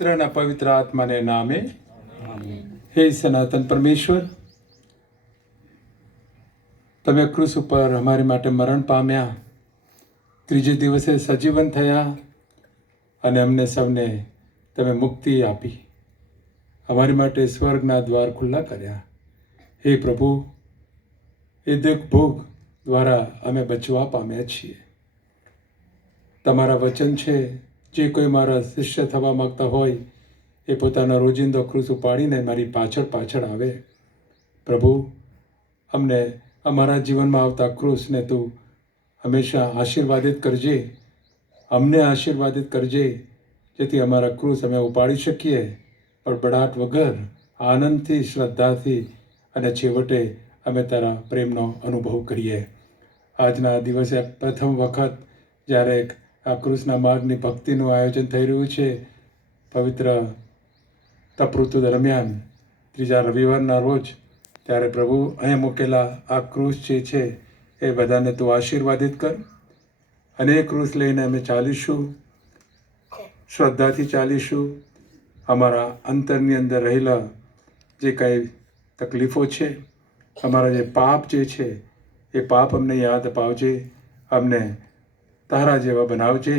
પુત્રના પવિત્ર આત્માને નામે હે સનાતન પરમેશ્વર, તમે ક્રૂસ ઉપર અમારી માટે મરણ પામ્યા, ત્રીજે દિવસે સજીવન થયા અને અમને સૌને તમે મુક્તિ આપી, અમારી માટે સ્વર્ગના દ્વાર ખુલ્લા કર્યા. હે પ્રભુ, એ દુઃખ ભોગ દ્વારા અમે બચવા પામ્યા છીએ. તમારા વચન છે, જે કોઈ મારા શિષ્ય થવા માગતા હોય એ પોતાના રોજિંદો ક્રૂસ ઉપાડીને મારી પાછળ પાછળ આવે. પ્રભુ, અમને અમારા જીવનમાં આવતા ક્રૂસને તું હંમેશા આશીર્વાદિત કરજે, અમને આશીર્વાદિત કરજે, જેથી અમારા ક્રૂસ અમે ઉપાડી શકીએ બડબડાટ વગર, આનંદથી, શ્રદ્ધાથી, અને છેવટે અમે તારા પ્રેમનો અનુભવ કરીએ. આજના દિવસે પ્રથમ વખત જ્યારે આ ક્રૂસના માર્ગની ભક્તિનું આયોજન થઈ રહ્યું છે, પવિત્ર તપઋતુ દરમિયાન ત્રીજા રવિવારના રોજ, ત્યારે પ્રભુ અહીંયા મૂકેલા આ ક્રૂસ જે છે એ બધાને તું આશીર્વાદિત કર. અને એ ક્રૂસ લઈને અમે ચાલીશું, શ્રદ્ધાથી ચાલીશું. અમારા અંતરની અંદર રહેલા જે કંઈ તકલીફો છે, અમારા જે પાપ જે છે એ પાપ અમને યાદ અપાવજે, અમને તારા જેવા બનાવજે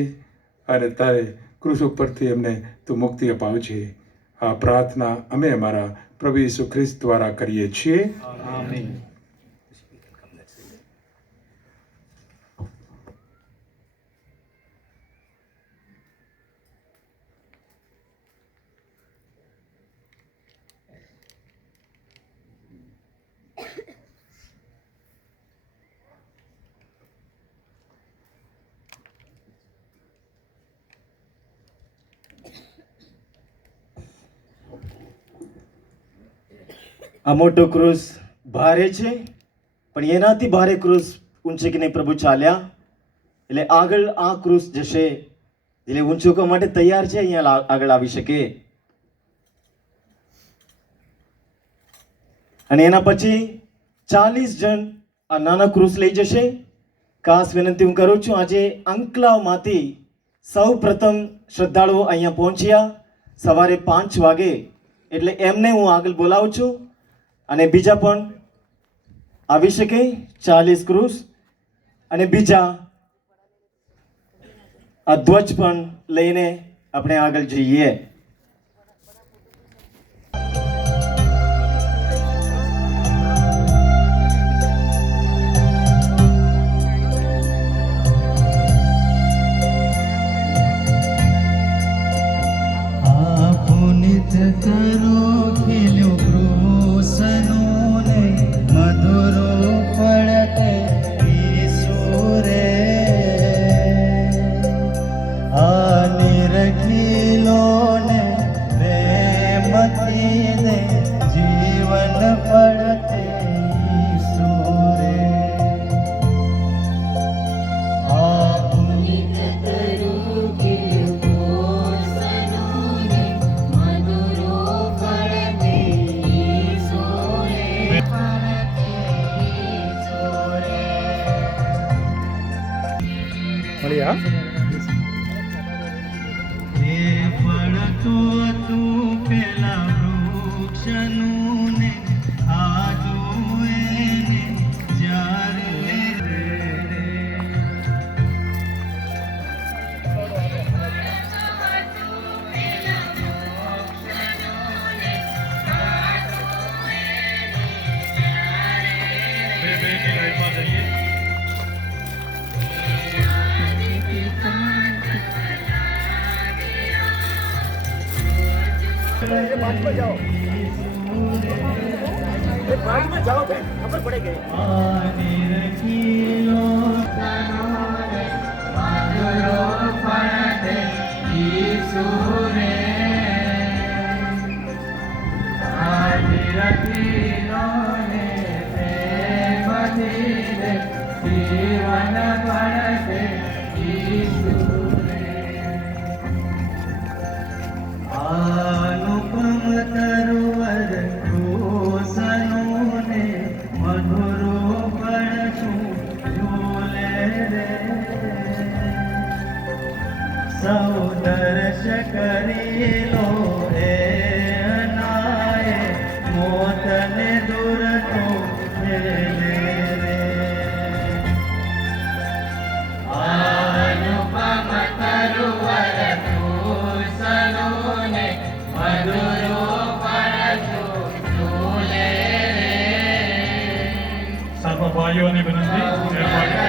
અને તારે ક્રૂસ ઉપરથી અમને તું મુક્તિ અપાવજે. આ પ્રાર્થના અમે અમારા પ્રભુ ઈસુ ખ્રિસ્ત દ્વારા કરીએ છીએ. આમીન. આ મોટો ક્રૂસ ભારે છે, પણ એનાથી ભારે ક્રૂસ ઊંચકીને પ્રભુ ચાલ્યા, એટલે આગળ આ ક્રૂસ જશે, એટલે ઊંચકવા માટે તૈયાર છે, અહીંયા આગળ આવી શકે. અને એના પછી 40 જણ આ નાના ક્રૂસ લઈ જશે. ખાસ વિનંતી હું કરું છું, આજે અંકલાવમાંથી સૌ પ્રથમ શ્રદ્ધાળુઓ અહીંયા પહોંચ્યા સવારે 5 વાગે, એટલે એમને હું આગળ બોલાવું છું. અને બીજા પણ આવી શકે 40 ક્રૂસ, અને બીજા આ ધ્વજ પણ લઈને આપણે આગળ જઈએ. जाओ भाई, खबर पड़ेगी. સૌ દર્શ કરી ભાઈઓની વિનંતી મહેરબાની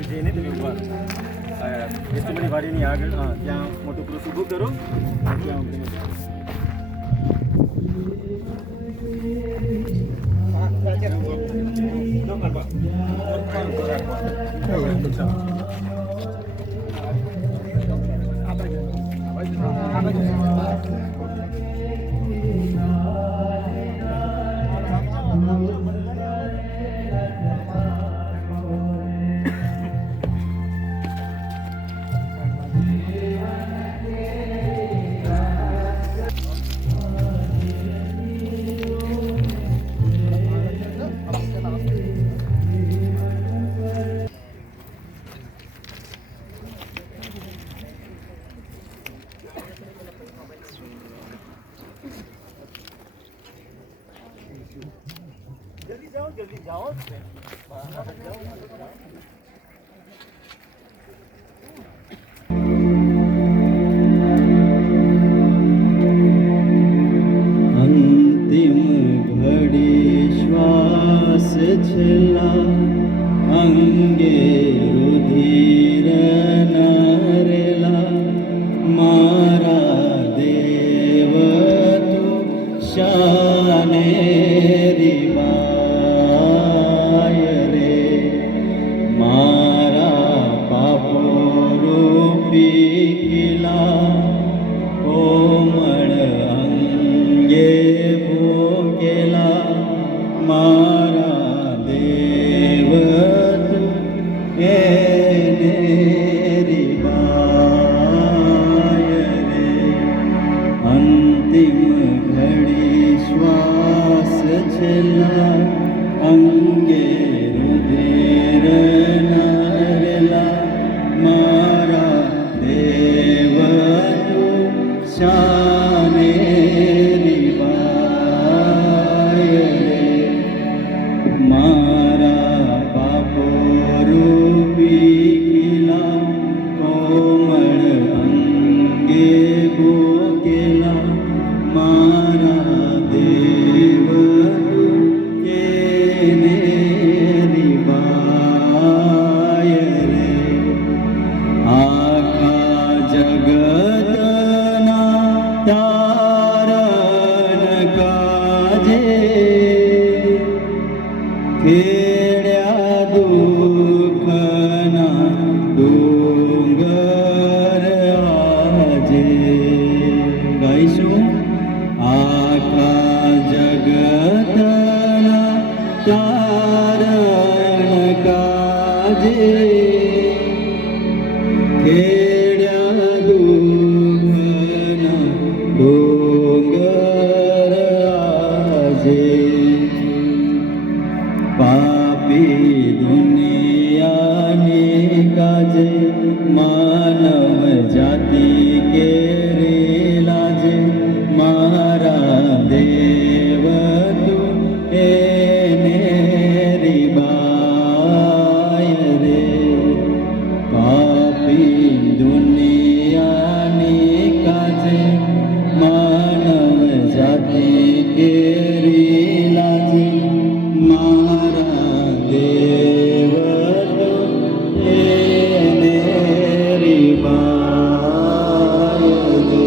કરીને થોડા વાડીની આગળ ત્યાં મોટું ક્રુસ ઊભું કરો ત્યાં जल्दी जाओ अंतिम घड़ी श्वास छला अंगे रुधिर नरेला मारा देव तू शाने अंगे रुधिर नरेला मारा देव तू शाने रिवाय रे मारा पापो रूपी किला कोमल अंगे भोगेला मारा देव खेड्या दुखना डोंगर आजे गाईशुं आखा जगतना तारण काजे खेड्या दुखना डोंगर आजे पापी दुनिया ने काजे मानव जाति के रे लाजे मारा देव तू एने रिबाय रे पापी दुनिया ने काजे मानव जाति के रे लाजे मारा देव तो एने रिबाय रे।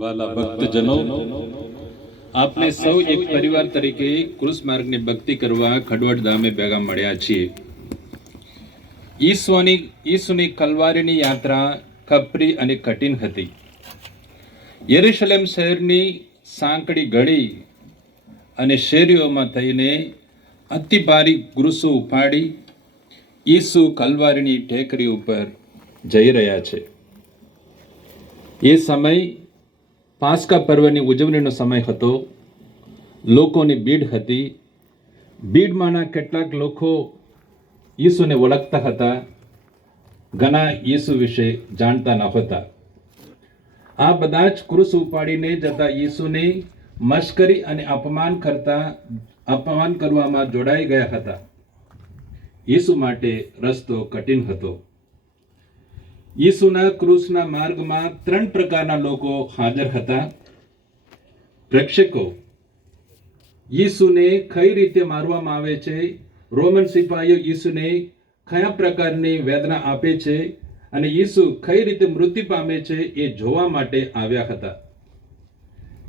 વાલા ભક્તજનો, આપને સૌ એક પરિવાર તરીકે ક્રુસ માર્ગની ભક્તિ કરવા ખડવડ ધામે ભેગા મળ્યા છીએ. ઈસુની કલવારીની યાત્રા કપરી અને કઠિન હતી. યરુશલેમ શહેરની સાંકડી ગળી અને શેરીઓમાં થઈને અતિ ભારી ક્રૂસો ઉપાડી ઈસુ કલવારીની ટેકરી ઉપર જઈ રહ્યા છે. એ સમય પાસ્કા પર્વની ઉજવણીનો સમય હતો. લોકોની ભીડ હતી. ભીડમાંના કેટલાક લોકો ઈસુને ઓળખતા હતા, ઘણા ઈસુ વિશે જાણતા ન હતા. આ બધા જ ક્રૂસ ઉપાડીને જતા ઈસુને મશ્કરી અને અપમાન કરવામાં જોડાઈ ગયા હતા. ઈસુ માટે રસ્તો કઠિન હતો. ઈસુના ક્રૂસના માર્ગમાં 3 પ્રકારના લોકો હાજર હતા. પ્રેક્ષકો, ઈસુને કઈ રીતે મારવામાં આવે છે, રોમન સિપાહીઓ ઈસુને કયા પ્રકારની વેદના આપે છે અને ઈસુ કઈ રીતે મૃત્યુ પામે છે એ જોવા માટે આવ્યા હતા.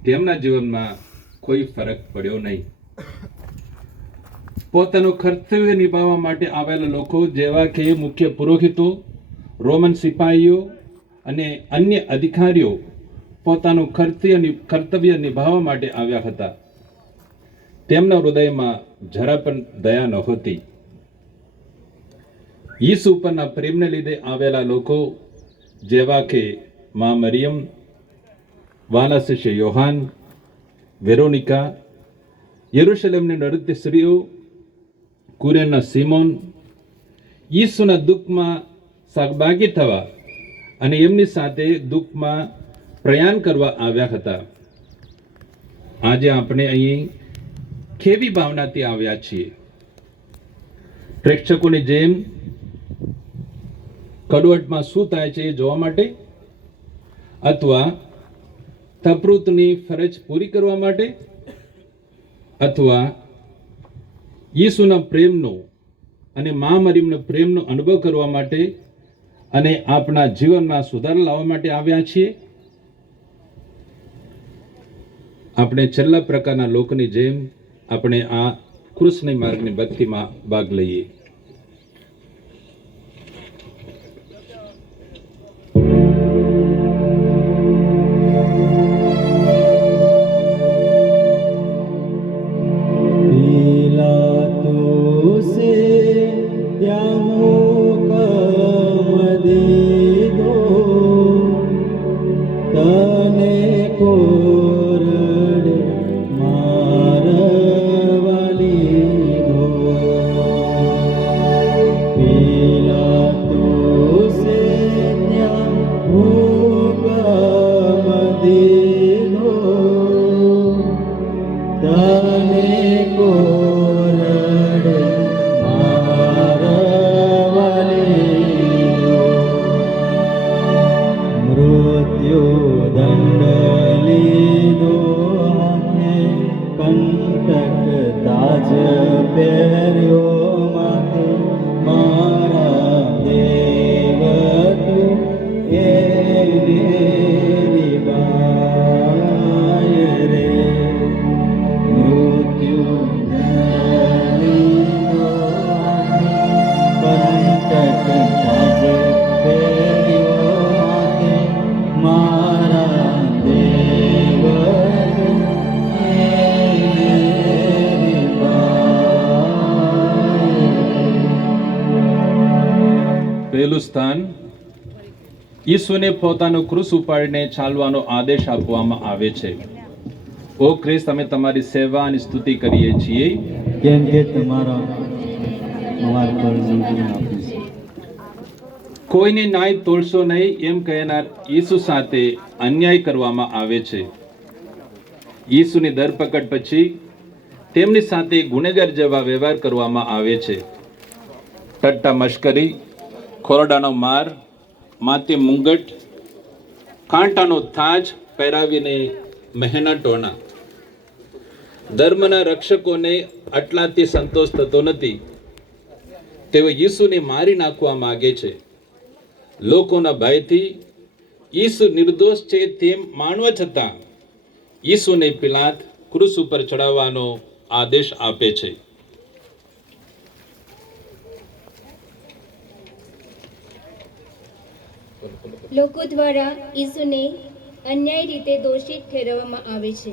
તેમના જીવનમાં કોઈ ફરક પડ્યો નહીં. પોતાનું કર્તવ્ય નિભાવવા માટે આવેલા લોકો જેવા કે મુખ્ય પુરોહિતો, રોમન સિપાહીઓ અને અન્ય અધિકારીઓ પોતાનું કર્તવ્ય નિભાવવા માટે આવ્યા હતા. તેમના હૃદયમાં જરા પણ દયા નહોતી. ઈસુ ઉપરના પ્રેમને લીધે આવેલા લોકો જેવા કે મા મરિયમ, વાલા શિષ્ય યોહાન, વેરોનિકા, યરુશલેમની નૃત્ય સ્ત્રીઓ, કુરેનના સિમોન, ઈસુના દુઃખમાં સહભાગી થવા અને એમની સાથે દુઃખમાં પ્રયાણ કરવા આવ્યા હતા. આજે આપણે અહીં કેવી ભાવનાથી આવ્યા છીએ? પ્રેક્ષકોની જેમ કડવટમાં શું થાય છે એ જોવા માટે, અથવા તપૃતની ફરજ પૂરી કરવા માટે, અથવા ઈસુના પ્રેમનો અને મા મરિયમના પ્રેમનો અનુભવ કરવા માટે અને આપણા જીવનમાં સુધારા લાવવા માટે આવ્યા છીએ? આપણે છેલ્લા પ્રકારના લોકોની જેમ આપણે આ કૃષ્ણ માર્ગની ભક્તિમાં ભાગ લઈએ. પહેલું સ્થાન, ઈસુને પોતાનું ક્રૂસ ઉપાડીને ચાલવાનો આદેશ આપવામાં આવે છે. ઓ ખ્રિસ્ત, અમે તમારી સેવા અને સ્તુતિ કરીએ છીએ, કેમ કે તમારા અમારા પર જીવન આપ્યું છે. કોઈને ન્યાય તોડશો નહીં એમ કહેનાર ઈસુ સાથે અન્યાય કરવામાં આવે છે. ઈસુની ધરપકડ પછી તેમની સાથે ગુનેગાર જેવા વ્યવહાર કરવામાં આવે છે. ઠટ્ટા મશ્કરી, ખોરડાનો માર, માથે મુંગટ, કાંટાનો તાજ પહેરાવીને મહેના ટોણા. ધર્મના રક્ષકોને આટલાથી સંતોષ થતો નથી. તેઓ ઈસુને મારી નાખવા માગે છે. લોકોના ભયથી ઈસુ નિર્દોષ છે તેમ માનવા છતાં ઈસુને પિલાત ક્રૂસ ઉપર ચડાવવાનો આદેશ આપે છે. લોકો દ્વારા ઈસુને અન્યાય રીતે દોષિત ઠેરવવામાં આવે છે.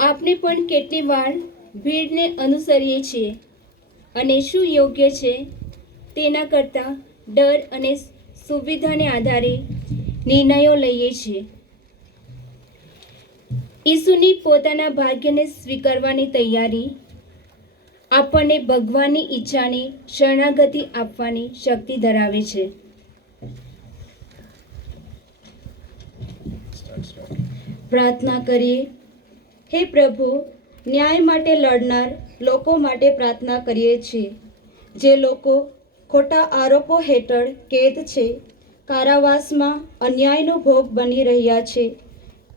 આપણે પણ કેટલી વાર ભીડને અનુસરીએ છીએ અને શું યોગ્ય છે તેના કરતાં ડર અને સુવિધાને આધારે નિર્ણયો લઈએ છીએ. ઈસુની પોતાના ભાગ્યને સ્વીકારવાની તૈયારી આપણને ભગવાનની ઈચ્છાને શરણાગતિ આપવાની શક્તિ ધરાવે છે. પ્રાર્થના કરીએ. હે પ્રભુ, ન્યાય માટે લડનાર લોકો માટે પ્રાર્થના કરીએ છીએ. જે લોકો ખોટા આરોપો હેઠળ કેદ છે, કારાવાસમાં અન્યાયનો ભોગ બની રહ્યા છે,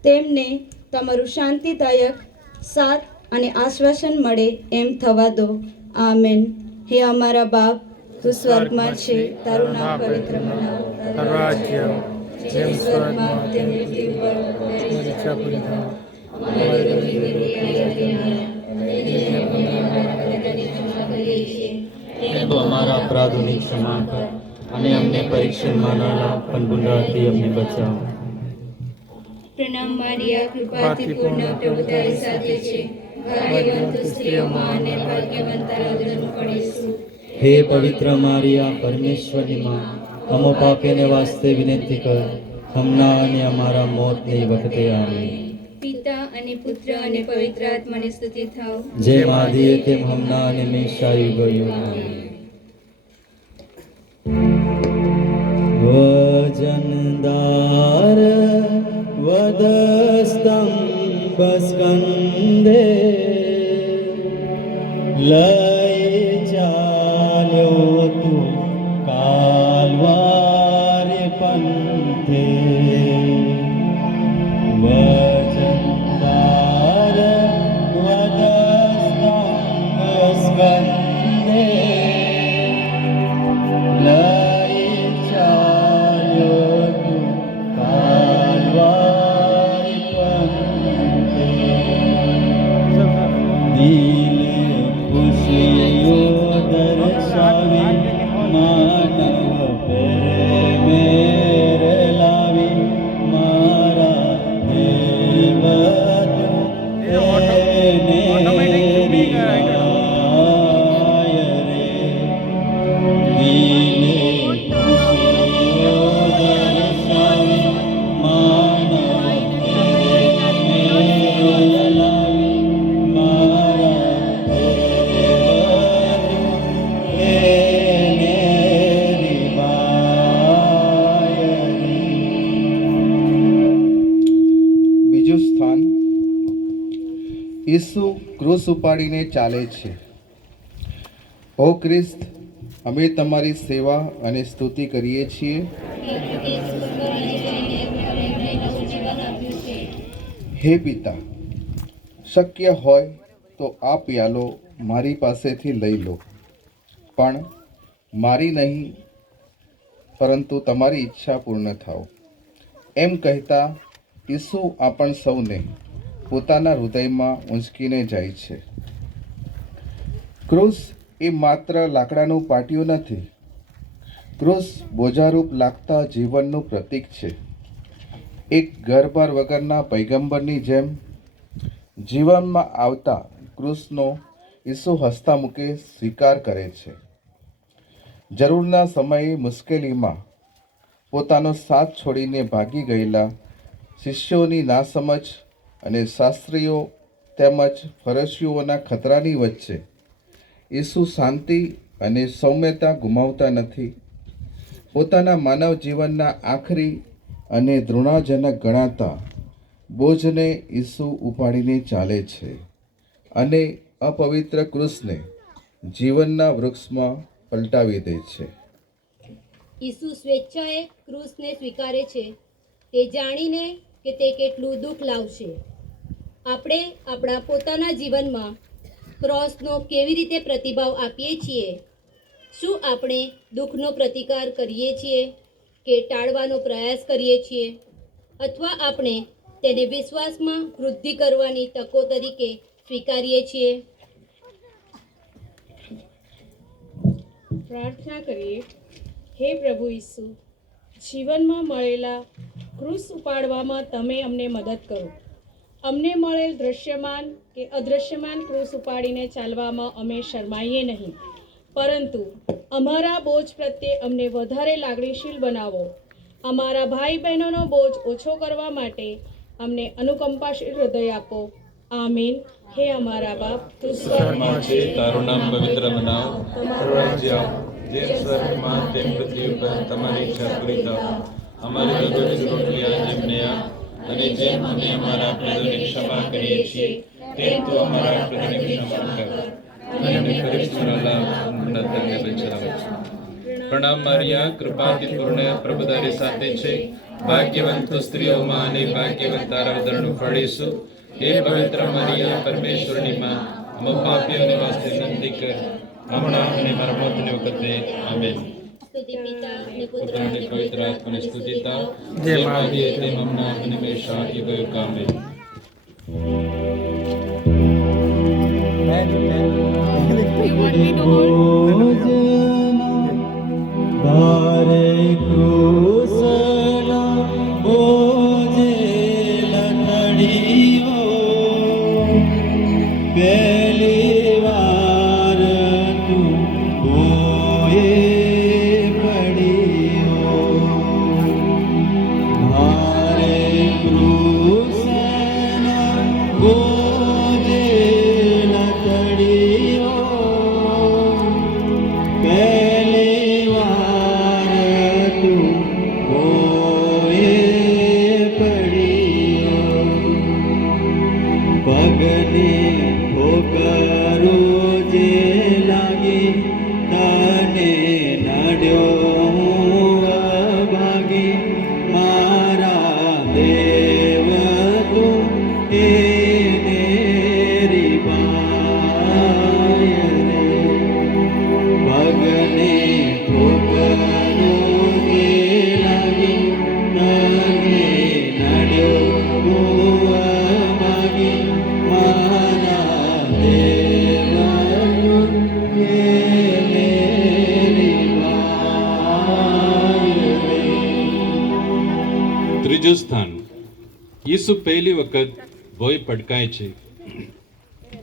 તેમને તમારું શાંતિદાયક સાથ અને આશ્વાસન મળે એમ થવા દો. આમેન. હે અમારા બાપ, તું સ્વર્ગમાં છે, તારું નામ પવિત્ર મનાવો, તારું રાજ્ય જેમ સ્વર્ગમાં તેમ પૃથ્વી પર તેની ઈચ્છા પૂરી થાય. અમારી રોજીરોટી આજે આપો અને જે અમે અમારા કરદાતાની ક્ષમા કરીએ છીએ તો અમારા અપરાધોની ક્ષમા કર અને અમને પરીક્ષણમાં ન લાવ, પણ ગુનાહથી અમને બચાવ. પ્રણામ મારિયા, કૃપાથી પૂર્ણ, પ્રભુ તારી સાથે છે. ભાગ્યવંત તું સ્ત્રીઓમાં અને ભાગ્યવંત તારા ઉદરનું ફળ ઈસુ. હે પવિત્ર મારિયા, પરમેશ્વરની માં, અમો પાપીને વાસ્તે વિનંતી કર, હમણાં અને અમારા મોતની વખતે. આમીન. પિતા અને પુત્ર અને પવિત્ર આત્માની સ્તુતિ થાવ. જેમ આદિએ તેમ હમણાં અને હંમેશા યુગો. વજનદાર વદસ્તંભસ્કંદે લઈ ચાલ્યો તું કાલ્વારી પંથે. વજનદાર વદસ્તંભસ્કંદે લઈ ચાલ્યો તું કાલ્વારી પંથે. દિલે ખુશીઓ દર્શાવી માનવ પ્રેમે લાવી મારા દેવ બીજું સ્થાન, ઈસુ ક્રૂસ ઉપાડીને ચાલે છે. ઓ ખ્રિસ્ત, અમે તમારી સેવા અને સ્તુતિ કરીએ છીએ. હે પિતા, શક્ય હોય તો આ પ્યાલો મારી પાસેથી લઈ લો, પણ મારી નહીં પરંતુ તમારી ઈચ્છા પૂર્ણ થાવ. એમ કહેતા ઈસુ આપણ સૌને પોતાના હૃદયમાં ઊંચકીને જાય છે. ક્રૂસ એ માત્ર લાકડાનું પાટિયું નથી. ક્રૂસ બોજારૂપ લાગતા જીવનનું પ્રતીક છે. એક ઘરબાર વગરના પૈગંબરની જેમ જીવનમાં આવતા ક્રૂસનો ઈસુ હસતા મૂકે સ્વીકાર કરે છે. જરૂરના સમયે મુશ્કેલીમાં પોતાનો સાથ છોડીને ભાગી ગયેલા શિષ્યોની નાસમજ અને શાસ્ત્રીઓ તેમજ ફરશીઓના ખતરાની વચ્ચે ઈસુ શાંતિ અને સૌમ્યતા ગુમાવતા નથી. પોતાના માનવ જીવનના આખરી અને દ્રોણાજનક ગણાતા બોજને ઈસુ ઉપાડીને ચાલે છે અને અપવિત્ર ક્રૂસને જીવનના વૃક્ષમાં પલટાવી દે છે. ઈસુ સ્વેચ્છાએ ક્રૂસને સ્વીકારે છે, તે જાણીને કે તે કેટલું દુઃખ લાવશે. આપણે આપણા પોતાના જીવનમાં ક્રોસનો કેવી રીતે પ્રતિભાવ આપીએ છીએ? શું આપણે દુઃખનો પ્રતિકાર કરીએ છીએ કે ટાળવાનો પ્રયાસ કરીએ છીએ, અથવા આપણે તેને વિશ્વાસમાં વૃદ્ધિ કરવાની તકો તરીકે સ્વીકારીએ છીએ? પ્રાર્થના કરીએ. હે પ્રભુ ઈસુ, જીવનમાં મળેલા ક્રૂસ ઉપાડવામાં તમે અમને મદદ કરો. અમને મળેલ દૃશ્યમાન કે અદૃશ્યમાન ક્રૂસ ઉપાડીને ચાલવામાં અમે શરમાઈએ નહીં, પરંતુ અમારા બોજ પ્રત્યે અમને વધારે લાગણીશીલ બનાવો. અમારા ભાઈ બહેનોનો બોજ ઓછો કરવા માટે અમને અનુકંપાશીલ હૃદય આપો. આમીન. હે અમારા બાપ, તું સ્વર્ગમાં છે, તારું નામ પવિત્ર બનાવ, તારું રાજ્ય આવ, જેમ સ્વર્ગમાં તેમ પૃથ્વી ઉપર તમારી ઈચ્છા પૂરી થાવ. અમારી દરરોજની રોટલી આજે અમને આપ, અને જેમ અમે અમારા અપરાધોની ક્ષમા કરીએ છીએ તેમ તું અમારા અપરાધોની ક્ષમા કર, અને અમને પરીક્ષામાં લાવ, નરકને બચાવ. પ્રણામ મારિયા, કૃપાથી પૂર્ણ, પ્રભુ તારી સાથે છે. ભાગ્યવંત તું સ્ત્રીઓમાં અને ભાગ્યવંત તારા ઉદરનું ફળ ઈસુ. હે પવિત્ર મરિયા, પરમેશ્વરની માં, અમે પાપીઓને વાસ્તે વિનંતી કર, હમણાં અને મારા મોતની વખતે. આમેન. સ્તુતિ પિતા અને પુત્ર પુત્ર અને પવિત્ર આત્માને સ્તુતિ થાવ, જેમ આદિ તેમ હમણાં અને હંમેશા યુગયુગ. આમેન. ભારે ક્રૂસના બોજે લથડીઓ, પહેલી વાર તું બોએ પડ્યો. ભારે ક્રૂસના બોજે લથડીઓ, પહેલી વાર તું બોએ પડ્યો. પગને ઠોકરો જે લાગી, તને નડ્યો હું ભાગી. મારા દેવ તું એને રીબાય રે. પગને ઠોકરો જે લાગી, તને નડ્યો હું ભાગી. મારા દેવ તું એને રીબાય રે. ત્રીજું સ્થાન, ઈસુ પહેલી વખત ભોય પડકાય છે.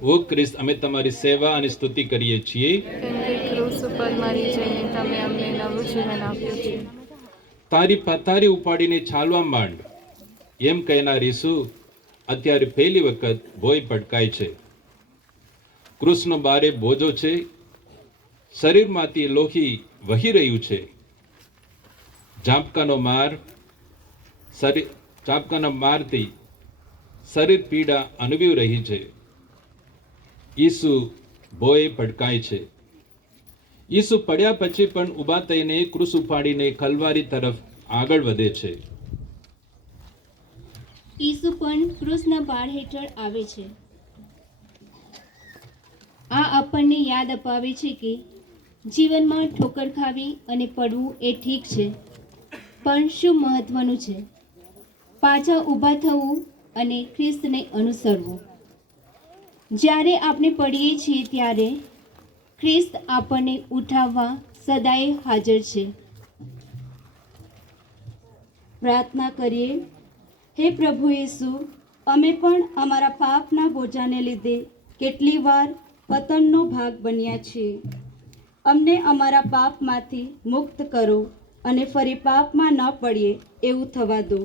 ઓ ખ્રિસ્ત, અમે તમારી સેવા અને સ્તુતિ કરીએ છીએ. ક્રૂસ ઉપર મરી જઈને તમે અમને નવું જીવન આપ્યું છે. તારી પથારી ઉપાડીને ચાલવા માંડ, એમ કહેનાર ઈસુ અત્યારે પહેલી વખત ભોય પડકાય છે. ક્રૂસનો બારે બોજો છે, શરીરમાંથી લોહી વહી રહ્યું છે. ઝાપકાના મારથી શરીર પીડા અનુભવી રહી છે. ઈસુ ભોય પડકાય છે. ઈસુ પડ્યા પછી પણ ઊભા થઈને ક્રૂસ ઉપાડીને કલ્વારી તરફ આગળ વધે છે. ઈસુ પણ ક્રૂસના ભાર હેઠળ આવે છે. આ આપણને યાદ અપાવે છે કે જીવનમાં ઠોકર ખાવી અને પડવું એ ઠીક છે, પણ શું મહત્વનું છે પાછા ઊભા થવું અને ખ્રિસ્તને અનુસરવું. જ્યારે આપણે પડીએ છીએ ત્યારે ખ્રિસ્ત આપણને ઉઠાવવા સદાય હાજર છે. પ્રાર્થના કરીએ. હે પ્રભુ ઈસુ, અમે પણ અમારા પાપના બોજાને લીધે કેટલી વાર પતનનો ભાગ બન્યા છીએ. અમને અમારા પાપમાંથી મુક્ત કરો અને ફરી પાપમાં ન પડીએ એવું થવા દો.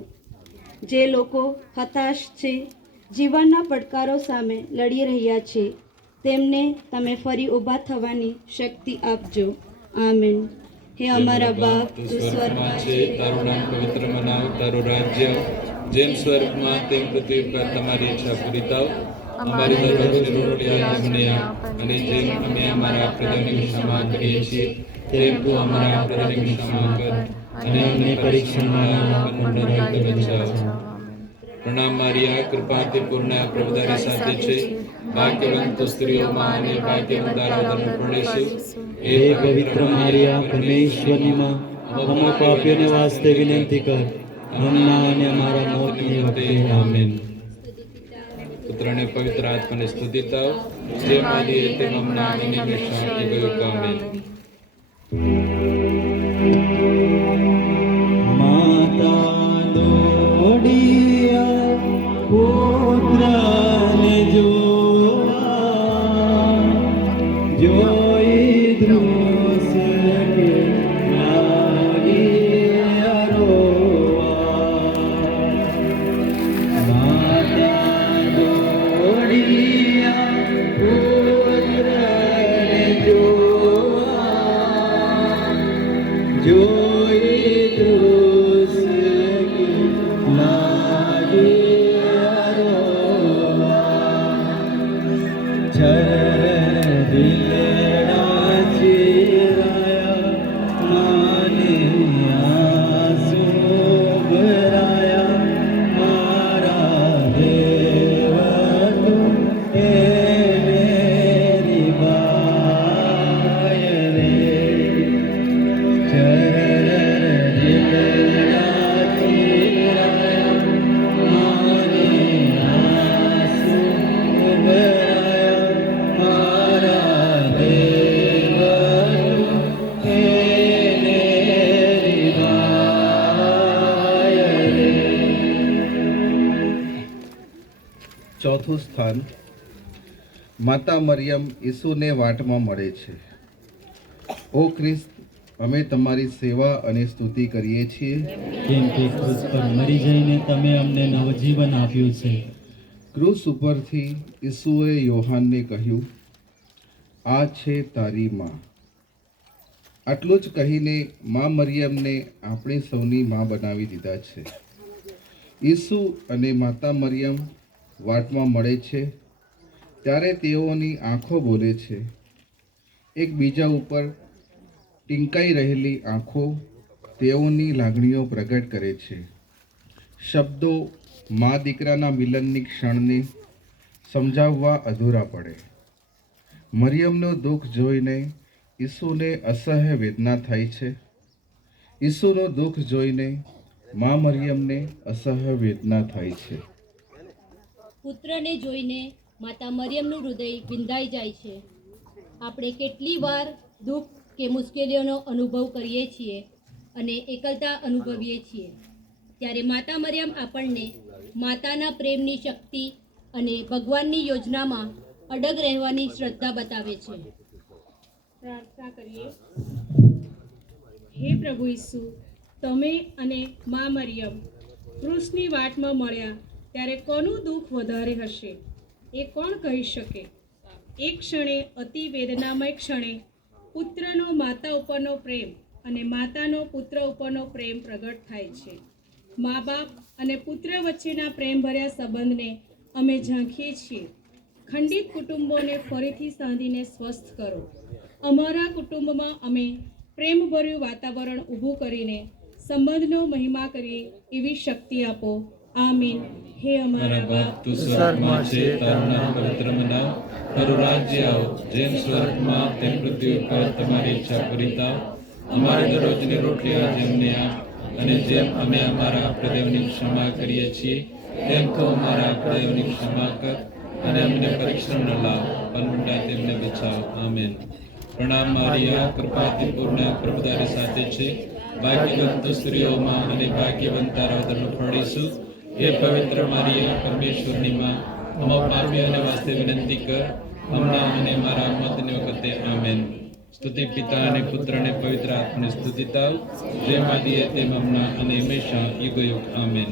જે લોકો હતાશ છે, જીવનના પડકારો સામે લડી રહ્યા છે, તેમને તમે ફરી ઊભા થવાની શક્તિ આપજો. આમેન. હે અમારા બાપ, તું સ્વર્ગમાં છે, તારું નામ પવિત્ર મનાવ, તારું રાજ્ય જેમ સ્વર્ગમાં તેમ પૃથ્વી પર તમારી ઈચ્છા પૂરી થાવ. અમારી દરરોજની રોટલી આજે અમને આપ, અને જેમ અમે અમારા અપરાધોની ક્ષમા કરીએ છીએ તેમ તું અમારા અપરાધોની ક્ષમા કર, અને અમને પરીક્ષામાં લાવ, અને નરકને બચાવ. પ્રણામ મારિયા, કૃપાથી પૂર્ણ, પ્રભુ તારી સાથે છે. ભાગ્યવંત તું સ્ત્રીઓમાં અને ભાગ્યવંત તારા ઉદરનું ફળ ઈસુ. હે પવિત્ર મારિયા, પરમેશ્વરની માં, અમે પાપીઓને વાસ્તે વિનંતી કર, હમણાં અને અમારા મોતની વખતે. આમેન. પુત્ર અને પવિત્ર આત્માને સ્તુતિ થાવ, જેમ આદિ તેમ હમણાં અને હંમેશા યુગયુગ. આમેન. માતા દોડિયા પુત્રને જોઈ ધ્રુસ કે લાગી રોવા. માતા દોડિયા પુત્રને જોઈ ધ્રુસ કે લાગી રોવા. ચરણ દિલડા ચિરાયા માને આંસુ ભરાયા. મારા દેવ તું એને રિવાય રે. ચરણ દિલડા ચિરાયા માને આંસુ ભરાયા. મારા દેવ તું એને રિવાય રે. ચોથું સ્થાન માતા મરિયમ ઈસુને વાટમાં મળે છે. ઓ ખ્રિસ્ત, અમે તમારી સેવા અને સ્તુતિ કરીએ છીએ. કેમ કે ક્રૂસ પર મરી જઈને તમે અમને નવજીવન આપ્યું છે. ક્રૂસ ઉપરથી ઈસુએ યોહાનને કહ્યું, આ છે તારી માં. આટલું જ કહીને મા મરિયમને આપણે સૌની માં બનાવી દીધા છે. ઈસુ અને માતા મરિયમ વાટમાં મળે છે ત્યારે તેઓની આંખો બોલે છે. એકબીજા ઉપર ટીંકાઈ રહેલી આંખો તેઓની લાગણીઓ પ્રગટ કરે છે. શબ્દો મા દીકરાના મિલનની ક્ષણને સમજાવવા અધૂરા પડે. મરિયમનું દુઃખ જોઈને ઈસુને અસહ્ય વેદના થાય છે. ઈસુનું દુઃખ જોઈને મા મરિયમને અસહ્ય વેદના થાય છે. પુત્રને જોઈને માતા મરિયમનું હૃદય વિંધાઈ જાય છે. આપણે કેટલી વાર દુઃખ કે મુશ્કેલીઓનો અનુભવ કરીએ છીએ અને એકલતા અનુભવીએ છીએ, ત્યારે માતા મરિયમ આપણને માતાના પ્રેમની શક્તિ અને ભગવાનની યોજનામાં અડગ રહેવાની શ્રદ્ધા બતાવે છે. પ્રાર્થના કરીએ. હે પ્રભુ ઈસુ, તમે અને મા મરિયમ ક્રૂસની વાટમાં મળ્યા ત્યારે કોનું દુઃખ વધારે હશે એ કોણ કહી શકે? એક ક્ષણે, અતિ વેદનામય ક્ષણે, પુત્રનો માતા ઉપરનો પ્રેમ અને માતાનો પુત્ર ઉપરનો પ્રેમ પ્રગટ થાય છે. મા બાપ અને પુત્ર વચ્ચેના પ્રેમભર્યા સંબંધને અમે ઝાંખીએ છીએ. ખંડિત કુટુંબોને ફરીથી સાંધીને સ્વસ્થ કરો. અમારા કુટુંબમાં અમે પ્રેમભર્યું વાતાવરણ ઊભું કરીને સંબંધનો મહિમા કરીએ એવી શક્તિ આપો. આમીન. હે અમારા બાપ, તું સ્વર્ગમાં છે, તારું નામ પવિત્ર મનાવ, તારું રાજ્ય આવો, જેમ સ્વર્ગમાં તેમ પૃથ્વી ઉપર તમારી ઈચ્છા પૂરી થાવ. અમારી દરરોજની રોટલી આજે અમને આપ, અને જેમ અમે અમારા અપરાધીઓની ક્ષમા કરીએ છીએ તેમ તું અમારા અપરાધીઓની ક્ષમા કર, અને અમને પરીક્ષણ ન લાવ, પણ ઉલટા તેમને બચાવ. આમેન. પ્રણામ મારિયા, કૃપાથી પૂર્ણ, પ્રભુ તારી સાથે છે. ભાગ્યવંત તું સ્ત્રીઓમાં અને ભાગ્યવંત તારા ઉદરનું ફળ ઈસુ. હે પવિત્ર મારિયા, પરમેશ્વરની માં, અમો પાપીઓને વાસ્તે વિનંતી કર, હમણાં અને મારા મોતની વખતે. આમેન. સ્તુતિ પિતા અને પુત્ર અને પવિત્ર આત્માને સ્તુતિ થાવ, જેમ આદિએ તેમ હમણાં અને હંમેશા યુગયુગ. આમેન.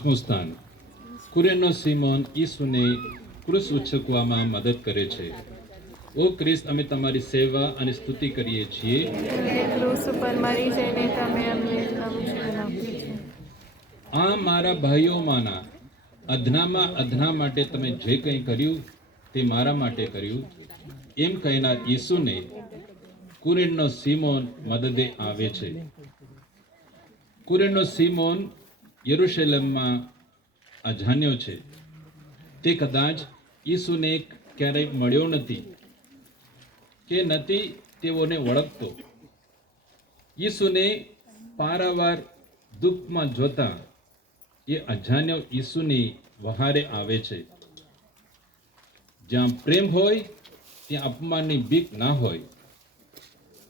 પાંચમું સ્થાન, કુરેનનો સિમોન ઈસુને ક્રૂસ ઉચકવામાં મદદ કરે છે. ઓ ખ્રિસ્ત, અમે તમારી સેવા અને સ્તુતિ કરીએ છીએ. ક્રૂસ ઉપર મરી જઈને તમે અમને નવું જીવન આપ્યું છે. આ મારા ભાઈઓમાંના અધનામાં અધના માટે તમે જે કંઈ કર્યું તે મારા માટે કર્યું, એમ કહેનાર ઈસુને કુરેનનો સિમોન મદદે આવે છે. કુરેનનો સિમોન યરુશલેમમાં અજાણ્યો છે. તે કદાચ ઈસુને ક્યારેય મળ્યો નથી કે નથી તેઓને ઓળખતો. ઈસુને પારાવાર દુઃખમાં જોતા એ અજાણ્યો ઈસુની વહારે આવે છે. જ્યાં પ્રેમ હોય ત્યાં અપમાનની બીક ના હોય.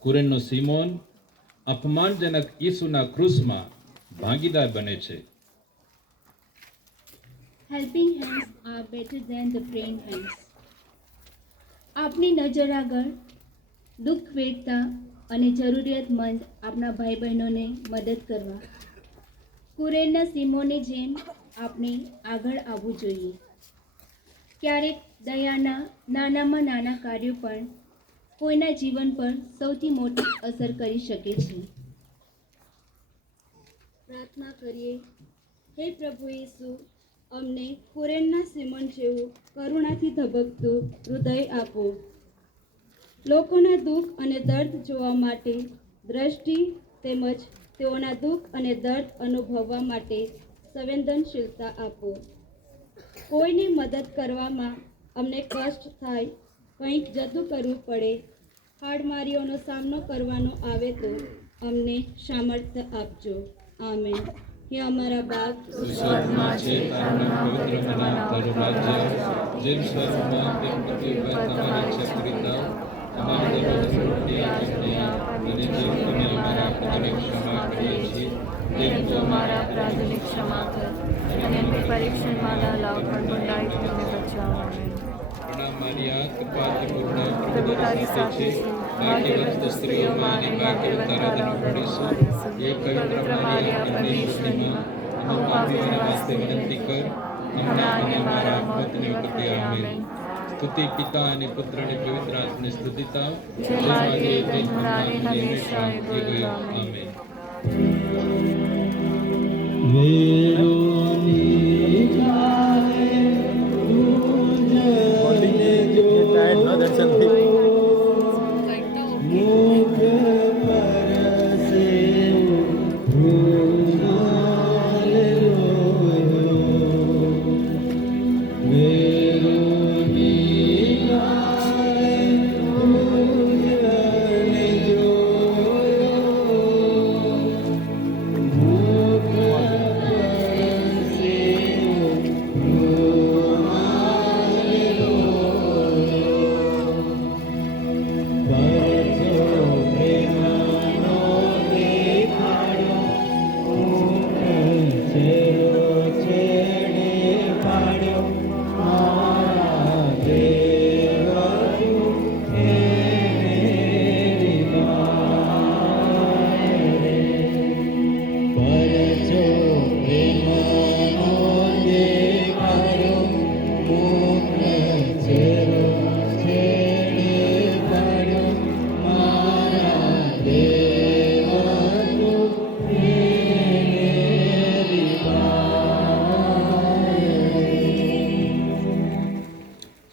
કુરેનનો સિમોન અપમાનજનક ઈસુના ક્રૂસમાં ભાગીદાર બને છે. Helping hands are better than the praying hands. આપની નજર આગળ દુઃખ વેઠતા અને જરૂરિયાતમંદ આપણા ભાઈ બહેનોને મદદ કરવા કુરેનના સિમોનની જેમ આપણે આગળ આવવું જોઈએ. ક્યારેક દયાના નાનામાં નાના કાર્યો પણ કોઈના જીવન પર સૌથી મોટી અસર કરી શકે છે. પ્રાર્થના કરીએ. હે પ્રભુ ઈસુ, અમને કુરેનના સિમોન જેવું કરુણાથી ધબકતું હૃદય આપો. લોકોના દુઃખ અને દર્દ જોવા માટે દ્રષ્ટિ તેમજ તેઓના દુઃખ અને દર્દ અનુભવવા માટે સંવેદનશીલતા આપો. કોઈની મદદ કરવામાં અમને કષ્ટ થાય, કંઈક જતું કરવું પડે, હાડમારીઓનો સામનો કરવાનો આવે તો અમને સામર્થ્ય આપજો. આમેન. હે અમારા બાપ, સ્વર્ગમાં છે, તારું પવિત્ર નામ, તારું રાજ્ય, જેમ સ્વર્ગમાં તેમ પૃથ્વી પર તમારી ઈચ્છા કરી થાવ. અમારી દરરોજ રોટલી અમને આપ, અને જેમ તમે અમારા અપરાધોની ક્ષમા કરીએ છીએ તેમ તું અમારા અપરાધોની ક્ષમા કર અને અમને પરીક્ષણમાં ન લાવ, પણ બુરાઈથી અમને બચાવ. આમેન. પ્રણામ મારિયા, કૃપાથી પૂર્ણ, પ્રભુ તારી સાથે છે. ભાગ્યવંત સ્ત્રીઓમાં અને ભાગ્યવંત તારા ફળીશું. એ પવિત્ર મારિયા, પરમેશ્વરની માં, અમે પાપીઓના વાસ્તે વિનંતી કર, હમણાં અને મારા મોતની વખતે. આમેન. સ્તુતિ પિતા અને પુત્ર અને પવિત્ર આત્માને સ્તુતિ થાવ, જેમ આજે તેમ હમણાં અને હંમેશા યુગો. આમેન.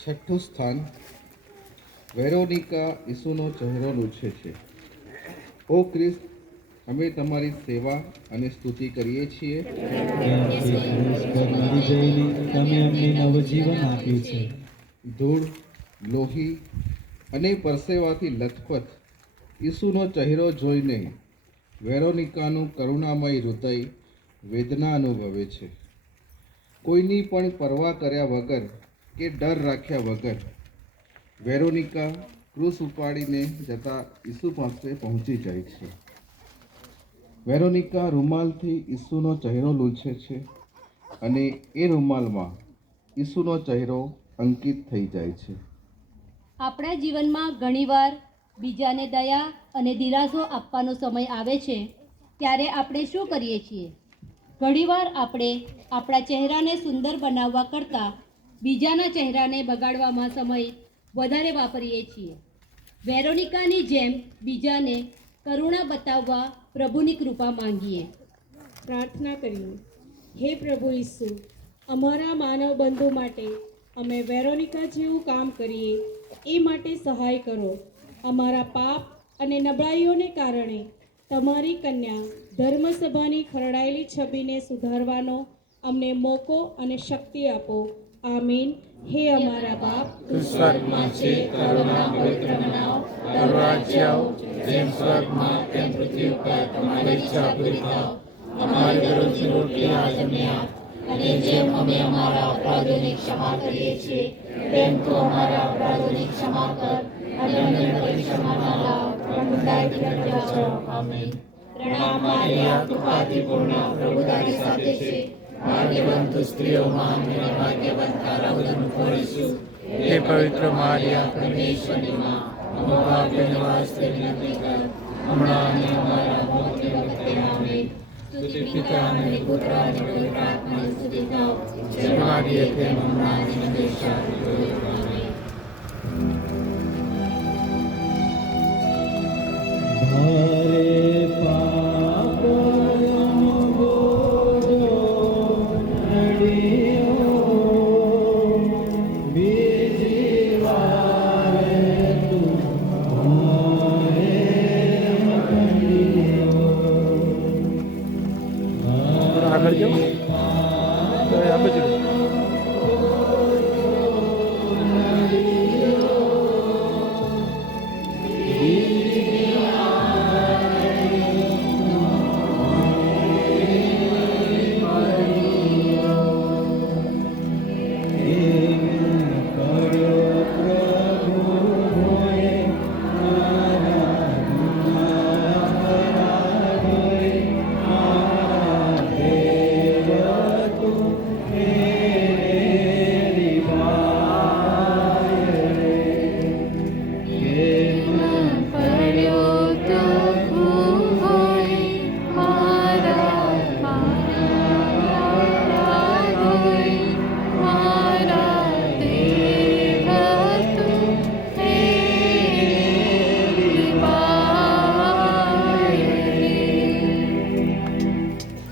છઠ્ઠું સ્થાન, વેરોનિકા ઈસુનો ચહેરો લૂછે છે. ઓ ખ્રિસ્ત, અમે તમારી સેવા અને સ્તુતિ કરીએ છીએ. મરી જઈને તમે અમને નવજીવન આપ્યું છે. ધૂળ, લોહી અને પરસેવાથી લથપથ ઈસુનો ચહેરો જોઈને વેરોનિકાનું કરુણામય હૃદય વેદના અનુભવે છે. કોઈની પણ પરવા કર્યા વગર કે ડર રાખ્યા વગર વેરોનિકા ક્રૂસ ઉપાડીને જતા ઈસુ પાસે પહોંચી જાય છે. વેરોનિકા રૂમાલથી ઈસુનો ચહેરો લૂછે છે અને એ રૂમાલમાં ઈસુનો ચહેરો અંકિત થઈ જાય છે. આપણા જીવનમાં ઘણીવાર બીજાને દયા અને દિલાસો આપવાનો સમય આવે છે, ત્યારે આપણે શું કરીએ છીએ? ઘણીવાર આપણે આપણા ચહેરાને સુંદર બનાવવા કરતાં બીજાના ચહેરાને બગાડવામાં સમય વધારે વાપરીએ છીએ. વેરોનિકાની જેમ બીજાને કરુણા બતાવવા પ્રભુની કૃપા માંગીએ. પ્રાર્થના કરીએ. હે પ્રભુ ઈસુ, અમારા માનવ બંધુ માટે અમે વેરોનિકા જેવું કામ કરીએ એ માટે સહાય કરો. અમારા પાપ અને નબળાઈઓને કારણે તમારી કન્યા ધર્મસભાની ખરડાયેલી છબીને સુધારવાનો અમને મોકો અને શક્તિ આપો. આમીન. હે અમારા બાપ, તું સ્વર્ગમાં છે, કરુણા પવિત્ર મનાવ, તારું રાજ્ય આવો, જેમ સ્વર્ગમાં તેમ પૃથ્વી ઉપર તમારી ઈચ્છા પૂરી થાવ. અમારી દરરોજની રોટલી આજ અમને આપ, અને જેમ અમે અમારા અપરાધોની ક્ષમા કરીએ છીએ તેમ તું અમારા અપરાધોની ક્ષમા કર, અને અમને પરીક્ષામાં ન લાવ, પણ બુરાઈથી બચાવો. આમીન. પ્રણામ મારિયા, કૃપાથી પૂર્ણ, પ્રભુ તારી સાથે છે. ભાગ્યવંત તું સ્ત્રીઓમાં અને ભાગ્યવંત તારા ઉદરનું ફળ ઈસુ. હે પવિત્ર મારિયા, પરમેશ્વરની માં, અમારા પાપીઓને વાસ્તે વિનંતી કર, હમણાં અને અમારા મોતની વખતે. આમીન. સ્તુતિ પિતા અને પુત્ર અને પવિત્ર આત્માની સ્તુતિ થાવ, જેમ આદિએ તેમ હમણાં અને હંમેશા. આમીન. ભારે પાપનો બોજો નડ્યો, બીજી વારે તું મોરે પંડ્યો. આગળ જાઓ તો આ બાજુ.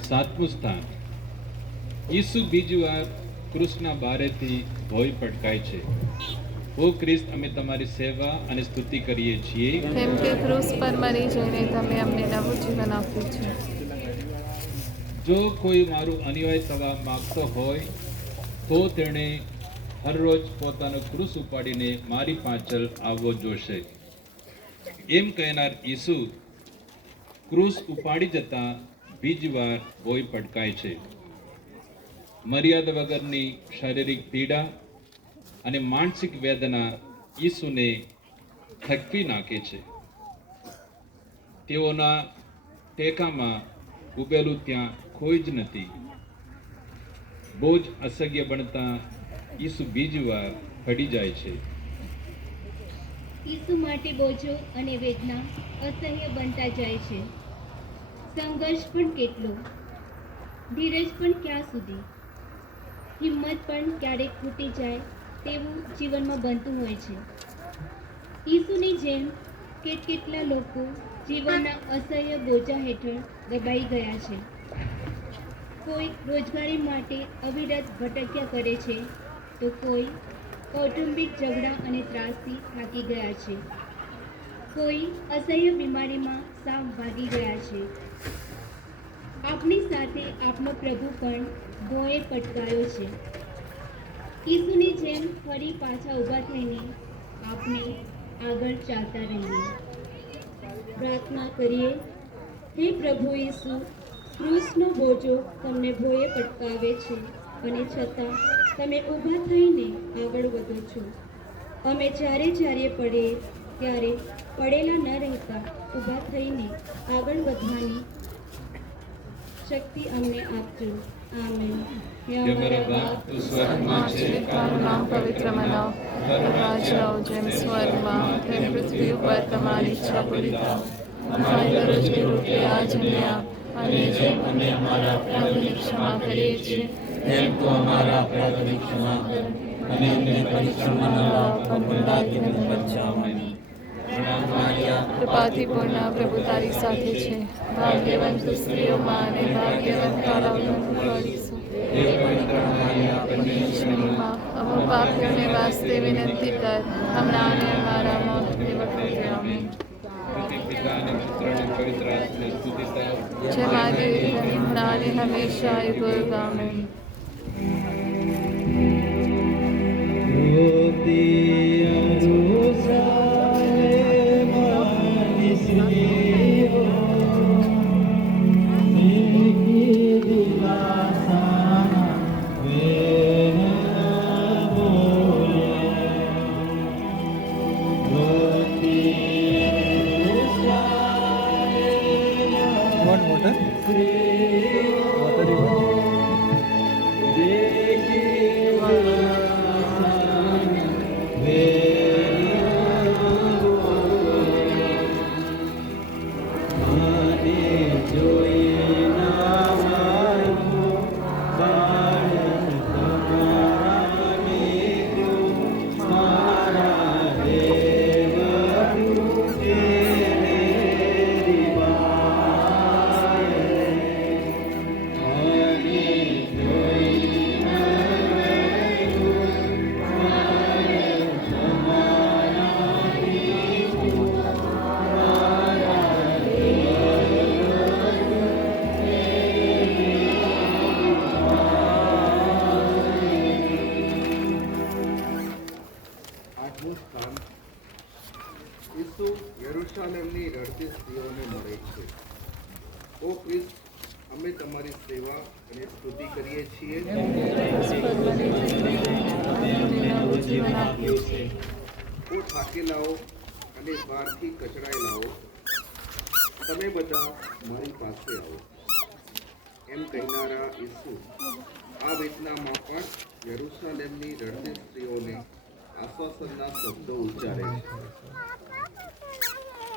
સાતમું સ્થાન. ઈસુ બીજી વાર ક્રૂસના બારેથી ભોય પટકાય છે. ઓ ખ્રિસ્ત, અમે તમારી સેવા અને સ્તુતિ કરીએ છીએ, કેમ કે ક્રૂસ પર મરી જઈને તમે અમને નવું જીવન આપ્યું છે. જો કોઈ મારું અન્યાય થવા માંગતો હોય તો તેણે હરરોજ પોતાનો ક્રૂસ ઉપાડીને મારી પાછળ આવવો જોશે. એમ કહેનાર ઈસુ ક્રૂસ ઉપાડી જતા બીજી વાર ભોય પટકાય છે. મર્યાદા વગરની શારીરિક પીડા અને માનસિક વેદના ઈસુને થકવી નાખે છે. તેઓના ટેકામાં ઉભેલું ત્યાં કોઈ જ નથી. બોજ અસહ્ય બનતા ઈસુ બીજી વાર પડી જાય છે. ઈસુ માટે બોજો અને વેદના અસહ્ય બનતા જાય છે. સંઘર્ષ પણ કેટલો, ધીરજ પણ ક્યાં સુધી, હિંમત પણ ક્યારેક ખૂટી જાય તેવું જીવનમાં બનતું હોય છે. ઈસુની જેમ કેટલા લોકો જીવનના અસહ્ય બોજા હેઠળ દબાઈ ગયા છે. કોઈ રોજગારી માટે અવિરત ભટક્યા કરે છે, તો કોઈ કૌટુંબિક ઝઘડા અને ત્રાસથી થાકી ગયા છે. કોઈ અસહ્ય બીમારીમાં સાવ ભાગી ગયા છે. આપણી સાથે આપણો પ્રભુ પણ ભોંયે પટકાયો છે. ઈસુની જેમ ફરી પાછા ઊભા થઈને આપણે આગળ ચાલતા રહીએ. પ્રાર્થના કરીએ. હે પ્રભુ ઈસુ, ક્રૂસનો બોજો તમને ભોંયે પટકાવે છે, અને છતાં તમે ઊભા થઈને આગળ વધો છો. અમે જ્યારે પડે ત્યારે પડેલા ન રહેતા ઊભા થઈને આગળ વધવાની શક્તિ અમને આપજો. આમેન. હે અમારા બાપ, તું સ્વર્ગમાં છે, તારું નામ પવિત્ર મનાવ, તારું રાજ્ય આવો, જેમ સ્વર્ગમાં તેમ પૃથ્વી ઉપર તમારી ઈચ્છા પૂરી થાવ. અમારી દરરોજની રોટલી આજ અમને આપ, અને જેમ અમે અમારા અપરાધોની ક્ષમા કરીએ છીએ તેમ તું અમારા અપરાધોની ક્ષમા કર, અને અમને પરીક્ષામાં ન લાવ, પણ બંધાથી મને બચાવ. કૃપાથી પૂર્ણ પ્રભુ તારી સાથે છે, ભાગ્યવંત તું સ્ત્રીઓમાં અને ભાગ્યવંત તારા ઉદરનું ફળ ઈસુ. અમો પાપીઓને વાસ્તે વિનંતી કર, હમણાં અને અમારા મોતની વખતે. આમીન. જય મા દેવી હમણાં અને હંમેશા યુગ આમીન. ઈસુ યરુશલેમની રડતી સ્ત્રીઓને મળે છે. ઓ ખ્રિસ્ત, અમે તમારી સેવા અને સ્તુતિ કરીએ છીએ. ઓ થાકેલાઓ અને બહારથી કચડાયેલાઓ, તમે બધા મારી પાસે આવો. એમ કહેનારા ઈસુ આ વેદનામાં પણ યરુશલેમની રડતી સ્ત્રીઓને આશ્વાસનના શબ્દો ઉચ્ચારે છે.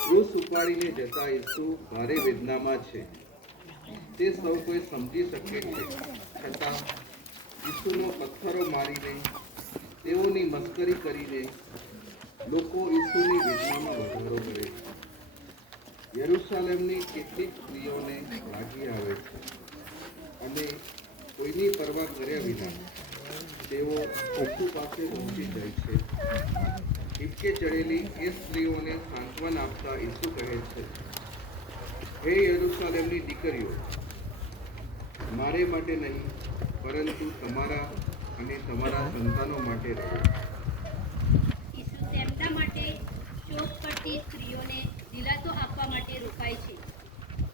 ક્રૂસ ઉપાડીને જતા ઈસુ ભારે વેદનામાં છે, તે સૌ કોઈ સમજી શકે છે. છતાં ઈસુનો પથ્થરો મારીને, તેઓની મસ્કરી કરીને લોકો ઈસુની વેદનામાં વધારો કરે છે. યરુશલેમની કેટલીક સ્ત્રીઓને લાગી આવે છે અને કોઈની પરવા કર્યા વિના તેઓ ઈસુ પાસે પહોંચી જાય છે. હિંચકે ચડેલી એ સ્ત્રીઓને સાંત્વન આપતા ઈસુ કહે છે, હે યરુશલેમની દીકરીઓ, મારે માટે નહીં પરંતુ તમારા અને તમારા સંતાનો માટે રહો. ઈસુ તેમના માટે શોક કરતી સ્ત્રીઓને દિલાસો આપવા માટે રોકાય છે.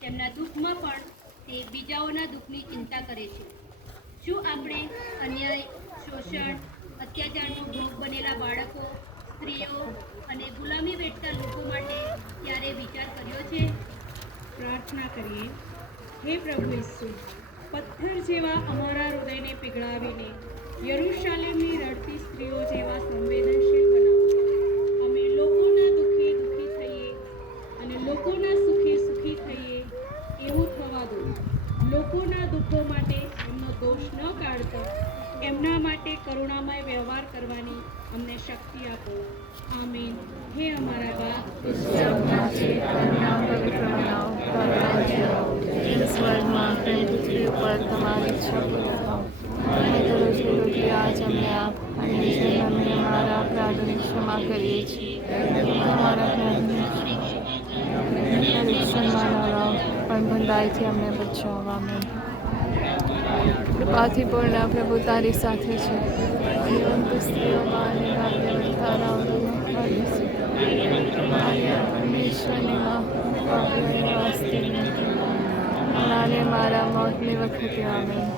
તેમના દુઃખમાં પણ તે બીજાઓના દુઃખની ચિંતા કરે છે. શું આપણે અન્યાય, શોષણ, અત્યાચારનો ભોગ બનેલા બાળકો, સ્ત્રીઓ અને ગુલામી વેઠતા લોકો માટે ક્યારે વિચાર કર્યો છે? પ્રાર્થના કરીએ. હે પ્રભુ ઈસુ, પથ્થર જેવા અમારા હૃદયને પીગળાવીને યરુશલેમની રડતી સ્ત્રીઓ જેવા સંવેદનશીલ બનાવો. અમે લોકોના દુઃખે દુઃખી થઈએ અને લોકોના સુખે સુખી થઈએ એવું થવા દો. લોકોના દુઃખો માટે એમનો દોષ ન કાઢતા એમના માટે કરુણામય વ્યવહાર કરવાની અમને શક્તિ આપો. આમીન. હે અમારા બાપ, સ્વર્ગમાં પૃથ્વી ઉપર તમારી ઈચ્છા પૂરી થાઓ. અને દરરોજની રોટલી આજ અમને આપ, અને જેમ અમે અમારા અપરાધોની ક્ષમા કરીએ છીએ અમારા અપરાધોની પરીક્ષણમાં ન લાવ, પણ ભંડાઈથી અમને બચાવો. આમીન. કૃપાથી પૂર્ણ પ્રભુ તારી સાથે છે, જીવંત સ્ત્રીઓમાં અને ભાગ્યવંત તારા ઉદરનું ફળ ઈસુ. પરમેશ્વરની માં, પાપીઓને વાસ્તે વિનંતી કર, હમણાં અને મારા મોતની વખતે. આમીન.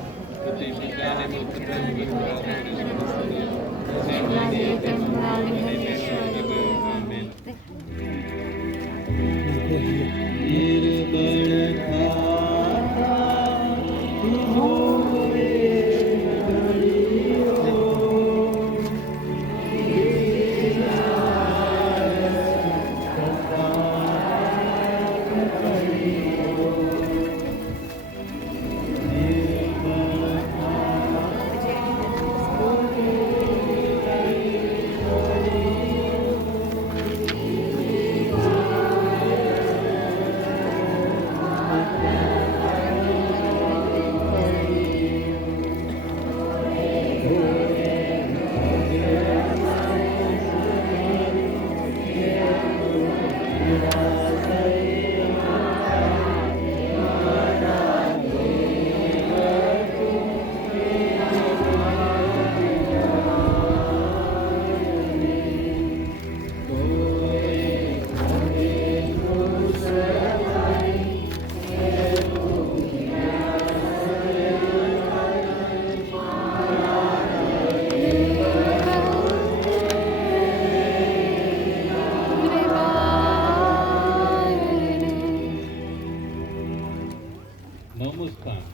નવમું સ્થાન.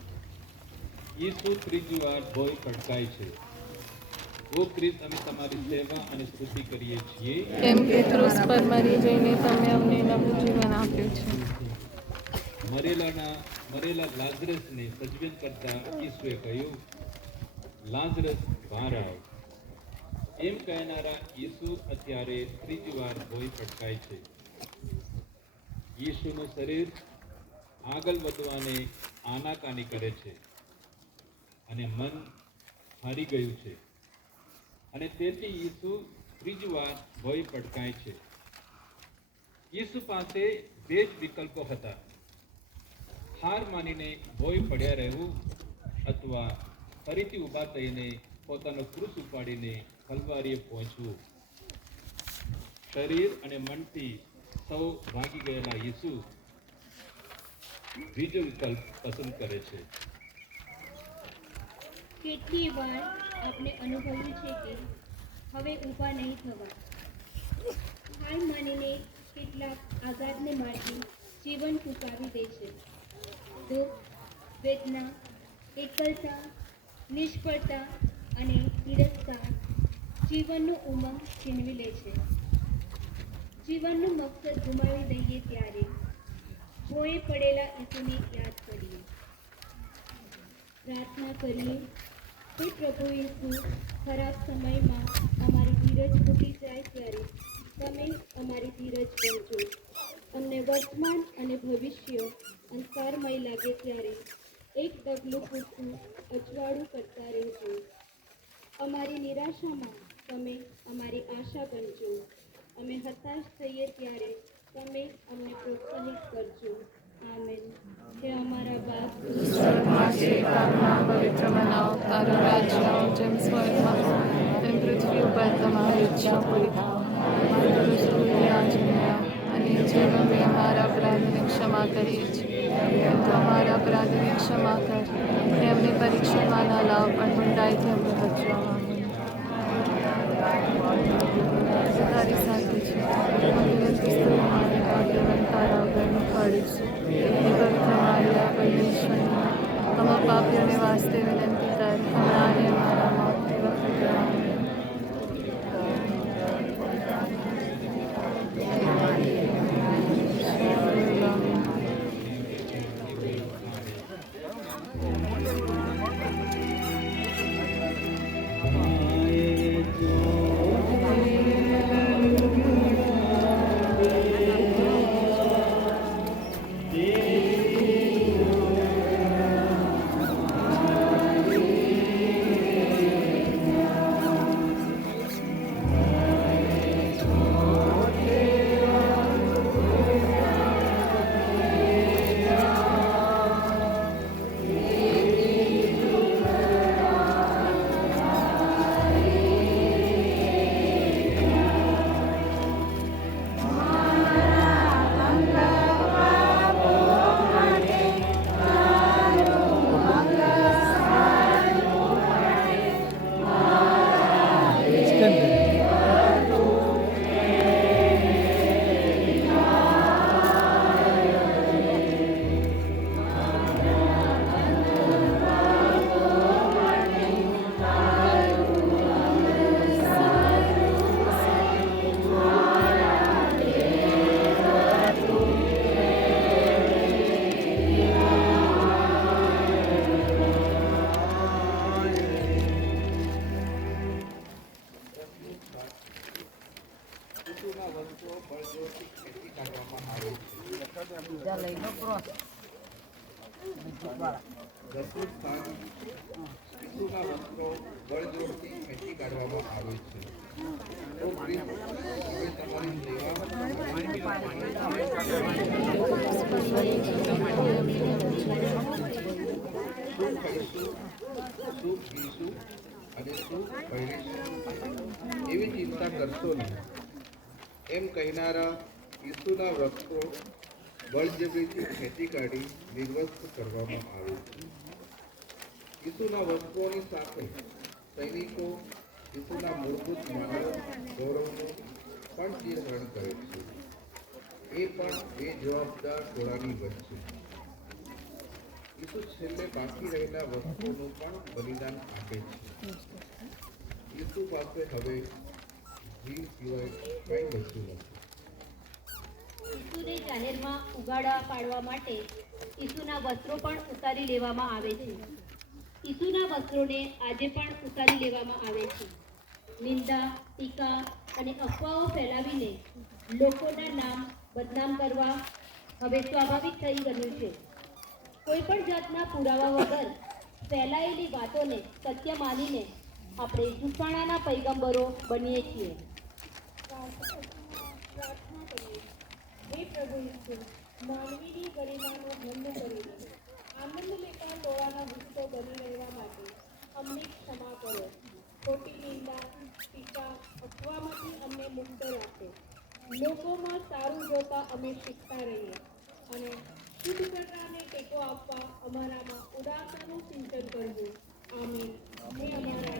ઈસુ ત્રીજી વાર ભોય પટકાય છે. ઓ ખ્રિસ્ત, અમે તમારી સેવા અને સ્તુતિ કરીએ છીએ, કેમ કે ક્રૂસ પર મરી જઈને તમે અમને નવું જીવન આપ્યું છે. મરેલા લાઝરસને સજીવન કરતા ઈસુએ કહ્યું, લાઝરસ બહાર આવ. એમ કહેનારા ઈસુ અત્યારે ત્રીજી વાર ભોય પટકાય છે. ઈસુનું શરીર આગળ વધવાને આનાકાની કરે છે અને મન હારી ગયું છે, અને તેથી ઈસુ ત્રીજી વાર ભોય પટકાય છે. ઈસુ પાસે બે જ વિકલ્પો હતા: હાર માનીને ભોય પડ્યા રહેવું, અથવા ફરીથી ઊભા થઈને પોતાનો ક્રૂસ ઉપાડીને કલ્વારીએ પહોંચવું. શરીર અને મનથી સૌ ભાગી ગયેલા ઈસુ બીજો વિકલ્પ પસંદ કરે છે. કેટલી વાર આપણે અનુભવ્યું છે કે હવે ઊભા નહીં થવા. હાર માનીને કેટલાક આઘાતને માટે જીવન ટૂંકાવી દે છે. દુઃખ, વેદના, એકલતા, નિષ્ફળતા અને તિરસ્કાર જીવનનું ઉમંગ છીનવી લે છે. જીવનનું મકસદ ગુમાવી દઈએ ત્યારે ભોંય પડેલા ઈસુને યાદ કરીએ, પ્રાર્થના કરીએ. હે પ્રભુ ઈસુ, ખરાબ સમયમાં અમારી ધીરજ તૂટી જાય ત્યારે તમે અમારી ધીરજ બનજો. અમને વર્તમાન અને ભવિષ્ય અંધકારમય લાગે ત્યારે એક ડગલું પૂરતું અજવાળું કરતા રહેજો. અમારી નિરાશામાં તમે અમારી આશા બનજો. અમે હતાશ થઈએ ત્યારે તમે અમને પ્રોત્સાહિત કરજો. આમેન. હે અમારા બાપ, સ્વર્ગમાં છે, તારું પવિત્ર બનાવો, તારું રાજ્ય આવો, જેમ સ્વર્ગમાં તેમ પૃથ્વી ઉપર તમારી ઈચ્છા પૂરી થાવ. અમારું રસોઈ આજ અમને આપ, અને જેમ અમે અમારા અપરાધને ક્ષમા કરીએ છીએ એમ તું અમારા અપરાધને ક્ષમા કર. અને અમને પરીક્ષામાં ના લાવ, પણ ઊંડાઈથી અમને બચવામાં. તારી સાથે છે, તારા વગરનું પાડીશું. પરમેશ્વરના અમે પાપીઓને વાસ્તે વિનંતી કર, હમણાં અને અમારા મોતની વખતે. આમેન. દસમું સ્થાન ઈસુના વસ્ત્રો બળજોરથી ખેંચી કાઢવામાં આવે છે. તો પ્રિય હવે તમારી શું ખાઈશું, શું પીશું અને શું પહેરીશું એવી ચિંતા કરશો નહીં. એમ કહેનારા ઈસુના વસ્ત્રો બળજબરીથી ખેંચી કાઢી નિર્વસ્ત્ર કરવામાં આવે છે. ઈસુના વસ્ત્રોની સાથે સૈનિકો ઈસુના મૂળભૂત માનવ ગૌરવનું પણ ચિરહરણ કરે છે. એ પણ બે જવાબદાર ટોળાની વચ્ચે ઈસુ છેલ્લે બાકી રહેલા વસ્તુઓનું પણ બલિદાન આપે છે. ઈસુ પાસે હવે જીવ સિવાય કંઈ બચ્યું નથી. ઈસુને જાહેરમાં ઉગાડા પાડવા માટે ઈસુના વસ્ત્રો પણ ઉતારી લેવામાં આવે છે. ઈસુના વસ્ત્રોને આજે પણ ઉતારી લેવામાં આવે છે. નિંદા, ટીકા અને અફવાઓ ફેલાવીને લોકોના નામ બદનામ કરવા હવે સ્વાભાવિક થઈ ગયું છે. કોઈ પણ જાતના પુરાવા વગર ફેલાયેલી વાતોને સત્ય માનીને આપણે જુઠ્ઠાણાના પૈગંબરો બનીએ છીએ. પ્રાર્થના કરીએ. હે પ્રભુ ઈસુ, માનવીની ગરિમાનો ભંગ કરીને આનંદ લેતા ટોળાના વૃક્ષો બની રહેવા માટે અમને ક્ષમા કરો. ખોટી નિંદા, ટીકા, અફવામાંથી અમને મુક્ત રાખો. લોકોમાં સારું જોતા અમે શીખતા રહીએ અને શુદ્ધ કરનારને ટેકો આપવા અમારામાં ઉદારતાનું સિંચન કરવું. આમીન. હે અમારા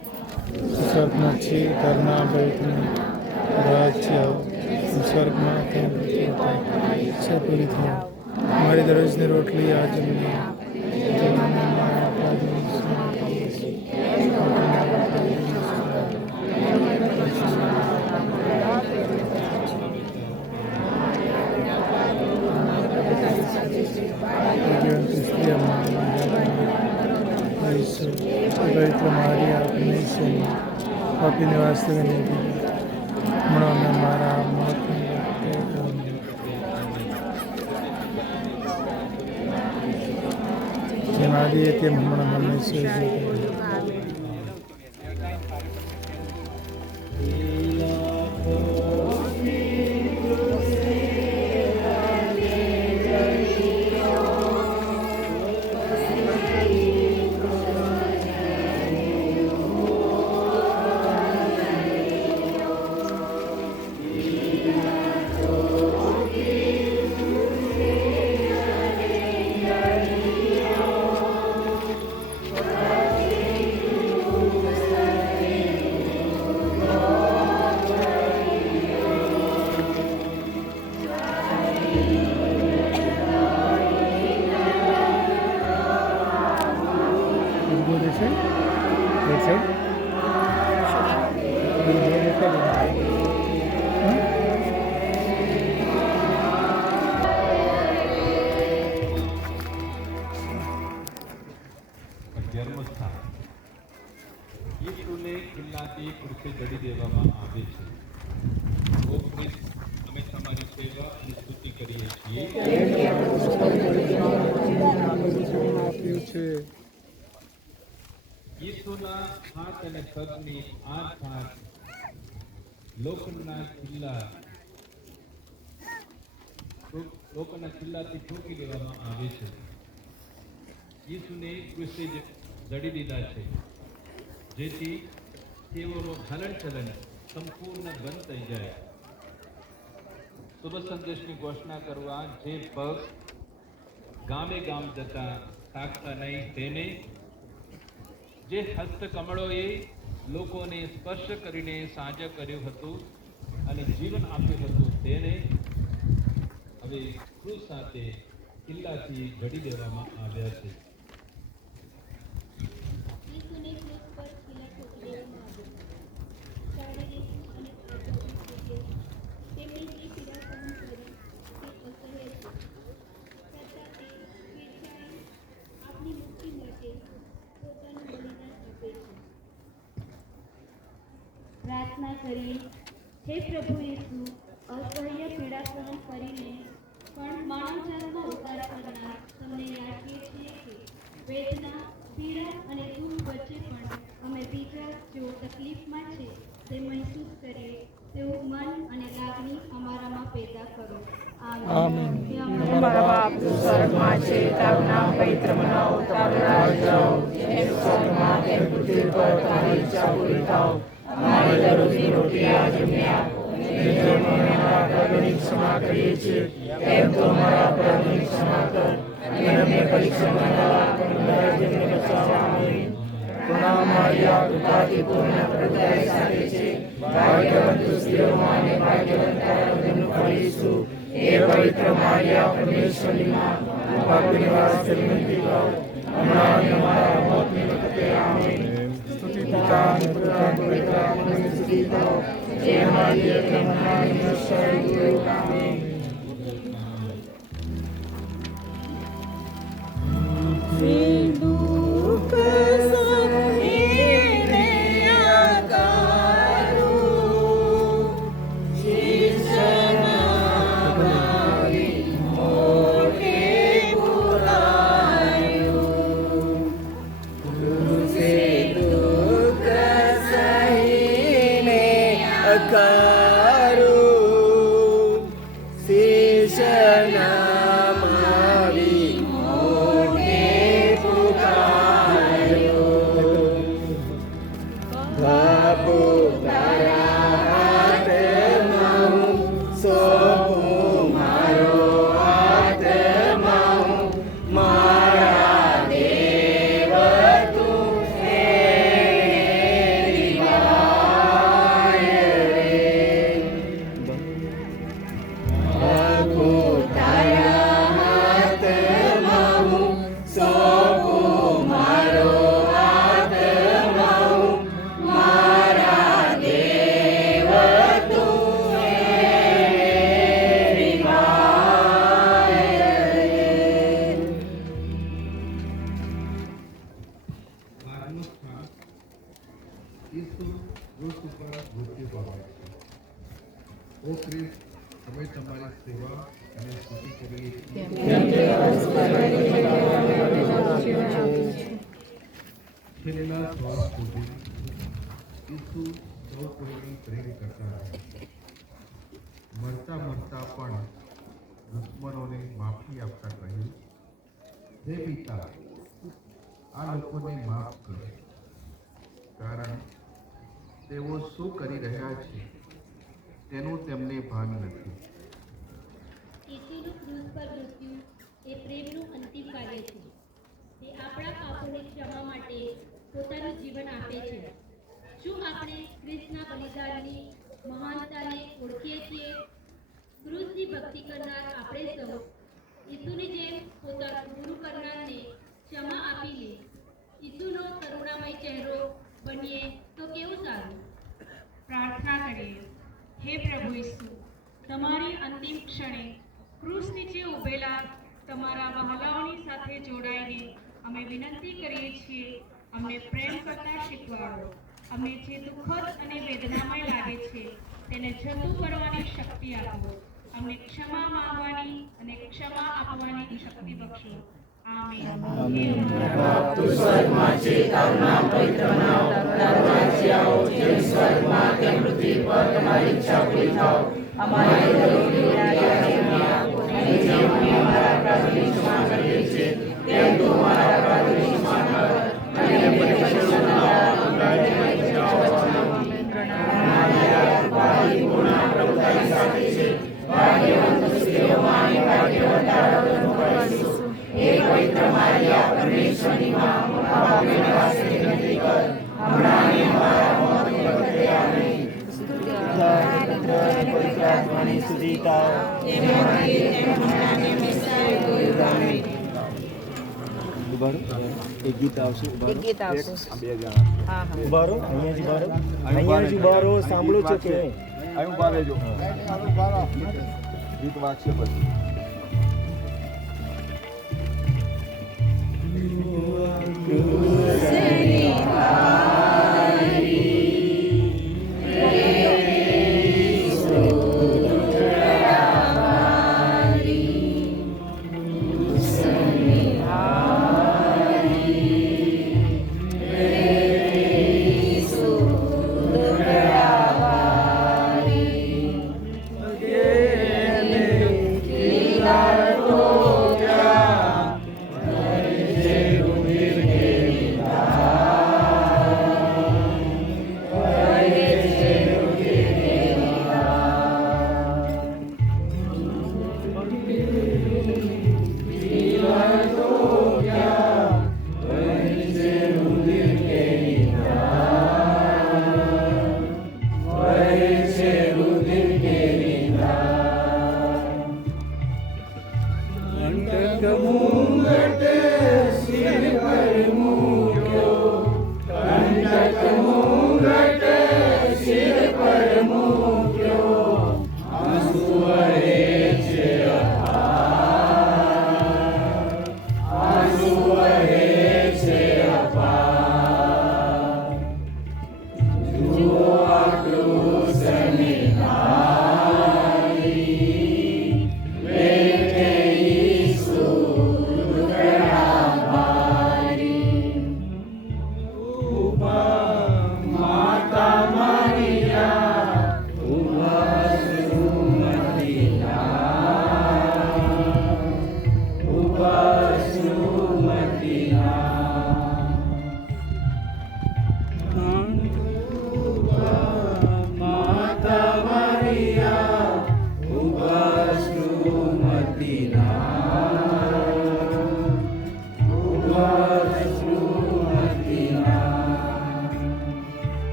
સ્વર્ગમાં છે કરના પવિત્ર રાજ્ય સ્વર્ગમાં તેમ ઈચ્છા પૂરી થાય. મારી દરરોજની રોટલી આજ અમને પવિત્ર મારી આપને આપીને વાસ્તવ વિનંતી હમણાં મારા મોતની જેમ આદિએ તેમ હમણાં હંમેશા ઈસુને ખિલ્લાથી ક્રૂસે જડી દેવામાં આવે છે. ઓ ખ્રિસ્ત, અમે તમારી સેવા અને સ્તુતિ કરીએ છીએ. ઈસુના હાથ અને પગની આ ભાગ લોખંડના ખિલ્લાથી ઠોકી દેવામાં આવે છે. ઈસુને ક્રૂસે જડી દીધા છે, જેથી તેઓનું હલનચલન સંપૂર્ણ બંધ થઈ જાય. શુભ સંદેશની ઘોષણા કરવા જે પગ ગામે ગામ જતા થાકતા નહીં, તેને જે હસ્તકમળોએ લોકોને સ્પર્શ કરીને સાજા કર્યું હતું અને જીવન આપ્યું હતું, તેને હવે ક્રૂસ સાથે કિલ્લાથી જડી દેવામાં આવ્યા છે. ઈસુને ક્રૂસ પર કિલ્લા ઠોકી દેવામાં આવ્યો. શારીરિક અને આધ્યાત્મિક રીતે તેમણે જે પીડા સહન કરી તે અસહ્ય છે. છતાં તે સ્વેચ્છાએ આપની મુક્તિ માટે પોતાનું બલિદાન આપે છે. પ્રાર્થના કરીએ. હે પ્રભુ ઈસુ, અસહ્ય પીડા સહન કરીને પણ માનવજાત અમારા બાપ તું સ્વર્ગમાં છે, તારું નામ પવિત્ર બનાવો, તારું રાજ્ય આવો, જેમ સ્વર્ગમાં તેમ પૃથ્વી પર તારી ઈચ્છા પૂરી થાવ. અમારી દરરોજની રોટલી આજ અમને આપો, અને જેમ અમે અમારા અપરાધોની ક્ષમા કરીએ છીએ તેમ તું અમારા અપરાધોની ક્ષમા કર, અને અમને પરીક્ષામાં ન લાવ, પણ દુષ્ટને બચાવો. આમીન. પ્રણામ મારિયા, કૃપાથી પૂર્ણ, પ્રભુ તારી સાથે છે, ભાગ્યવંત તું સ્ત્રીઓમાં અને ભાગ્યવંત તારા ઉદરનું ફળ ઈસુ. હે પવિત્ર મારિયા, પરમેશ્વરની માં, પાપીની વાસ્તે વિનંતી કર, હમણાં અને અમારા મોતની વખતે. આમીન. સ્તુતિ પિતા અને પુત્ર અને પવિત્ર આત્માની સ્તુતિ કરો, જે અમારી એક મહાન નશ્વર ગુરુ. આમીન. મરતા મરતા પણ દુશ્મનોને માફી આપતા કહ્યું, હે પિતા, આ લોકોને માફ કરો, કારણ તેઓ શું કરી રહ્યા છે તેનું તેમને ભાન નથી. ઈસુનું ક્રૂસ પર મૃત્યુ એ પ્રેમનું અંતિમ કાર્ય છે. તે આપણા પાપોની ક્ષમા માટે પોતાનું જીવન આપે છે. શું આપણે ખ્રિસ્તના બલિદાનની મહાનતાને ઓળખીએ છીએ? ક્રૂસની ભક્તિ કરનાર આપણે સૌ ઈસુની જેમ પોતાનું ગુરુ કરનારને ક્ષમા આપીને ઈસુનો કરુણામય ચહેરો બનીએ તો કેવું સારું. પ્રાર્થના કરીએ. હે પ્રભુ ઈસુ, તમારી અંતિમ ક્ષણે ક્રૂસ નીચે ઊભેલા તમારા વહાલાઓની સાથે જોડાઈને અમે વિનંતી કરીએ છીએ, અમને પ્રેમ કરતા શીખવાડો. અમને જે દુઃખદ અને વેદનામય લાગે છે તેને જતું કરવાની શક્તિ આપો. અમને ક્ષમા માંગવાની અને ક્ષમા આપવાની શક્તિ બક્ષો. આમીન. તું સ્વર્ગમાં છે, તારું નામ પવિત્ર બનાવો, તારું રાજ્ય આવો, જેમ સ્વર્ગમાં તેમ પૃથ્વી પર તમારી ઈચ્છા પૂરી થાવ. અમારી દરરોજની રોટલી આજે અમને આપો, અને જેમ અમે અમારા અપરાધોની ક્ષમા કરીએ છીએ તેમ તું અમારા અપરાધોની ક્ષમા કર, અને અમને પરીક્ષામાં ન લાવ, પણ દુષ્ટને બચાવો. આમીન. કૃપાથી પૂર્ણ, પ્રભુ તારી સાથે છે, ભાગ્યવંત સ્ત્રીઓમાં અને ભાગ્યવંત તારા ઉદરનું ફળ ઈસુ. હે પવિત્ર મારિયા, પરમેશ્વરની માં, પાપીઓને વાસ્તે વિનંતી કર, હમણાં અને અમારા મોતની વખતે. આમીન. પવિત્ર આત્માની સ્તુતિ થાવ. એક ગીત આવશે. ઉભારો, અહીંયાથી ઉભારો, સાંભળો છો કે અહીં ઉભા રહેજો. ગીત વાગશે પછી. Yeah.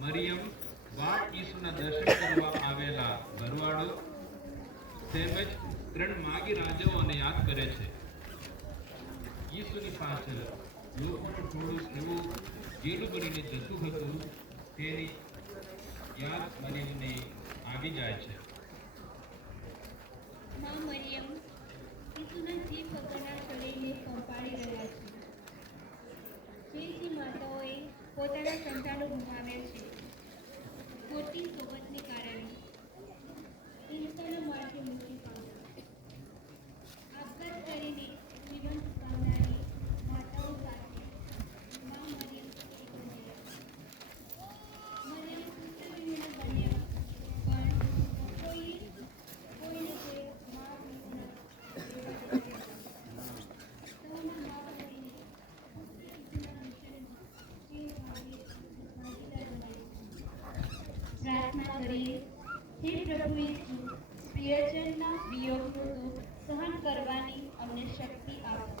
મરિયમ બાળ ઈસુના દર્શન કરવા આવેલા ભરવાડો તેમજ 3 માગી રાજાઓને યાદ કરે છે. ઈસુની પાછળ લોકોનું થોડું એવું ગેલું બનીને જતું હતું તેની યાદ મરિયમને આવી જાય છે. માં મરિયમ ઈસુના જીવ વગરના શરીરને સંભાળી રહ્યા છે. જે માતાઓએ પોતાના સંતાનો ગુમાવ્યા છે. ખોટી સોબતને કારણે હિંસાના માર્ગે મૃત્યુ પામ્યા. આપઘાત કરીને જીવન ટૂંકાવનારી માતાઓ સાથે માં મરિયમ મરિયમ પુત્રવિના બન્યા, પણ કોઈને કોઈ માં પ્રાર્થના કરીએ. હે પ્રભુ ઈસુ, પ્રિયજનના વિયોગનું દુઃખ સહન કરવાની અમને શક્તિ આપો.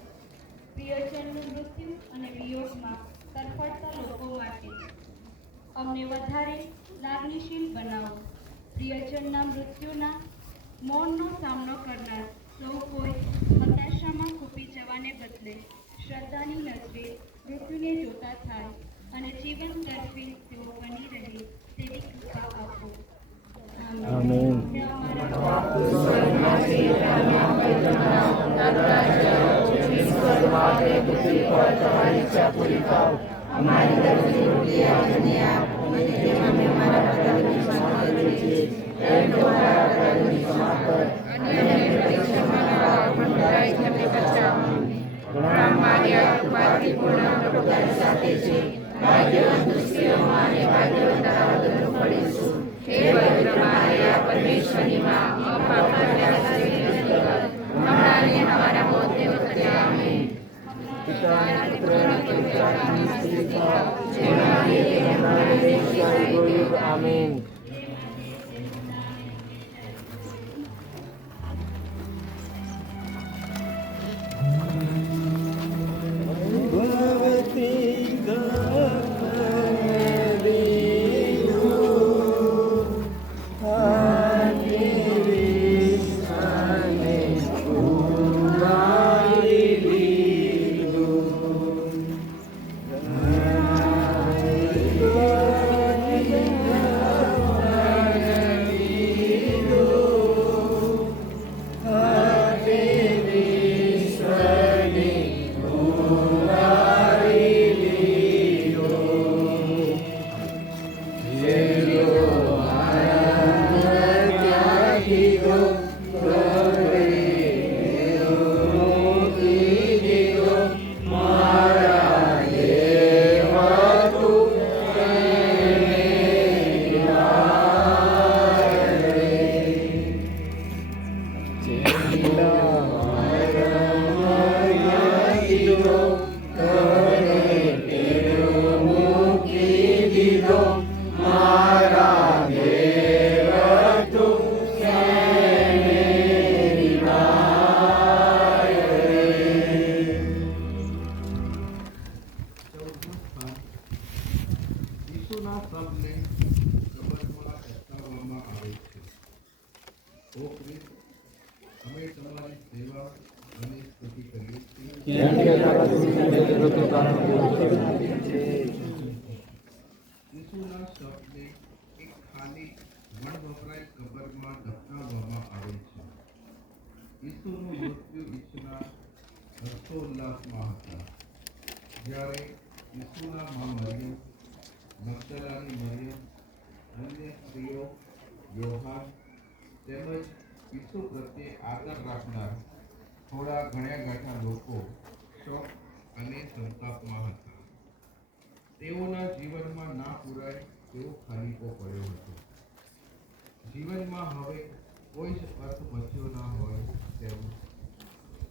પ્રિયજનનું મૃત્યુ અને વિયોગમાં તરફડતા લોકો માટે અમને વધારે લાગણીશીલ બનાવો. પ્રિયજનના મૃત્યુના મૌનનો સામનો કરનાર સૌ કોઈ હતાશામાં ખૂપી જવાને બદલે શ્રદ્ધાની નજરે મૃત્યુને જોતા થાય અને જીવન તરફી તેઓ બની રહે તેવી કૃપા આપો. આમેન. આમીન. Amen. ઈસુના શબને કબરમાં દફનાવવામાં આવે છે. ઓ ખ્રિસ્ત, અમે તમારી સેવા અને સ્તુતિ કરીએ છીએ. ઈસુના શબને એક ખાલી વણવપરાય કબરમાં દફનાવવામાં આવે છે. ઈસુનું મૃત્યુ ઈસુના હર્ષોલ્લાસમાં હતા. જ્યારે ઈસુના મા મરિયમ, મગદલાની મરિયમ, અન્ય સ્ત્રીઓ, યોહાન તેમજ ઈસુ પ્રત્યે આદર રાખનાર થોડા ગણ્યા ગાંઠા લોકો શોક અને સંતાપમાં હતા. તેઓના જીવનમાં ના પૂરાય તેવો ખાલીપો પડ્યો હતો. જીવનમાં હવે કોઈ જ અર્થ બચ્યો ના હોય તેવું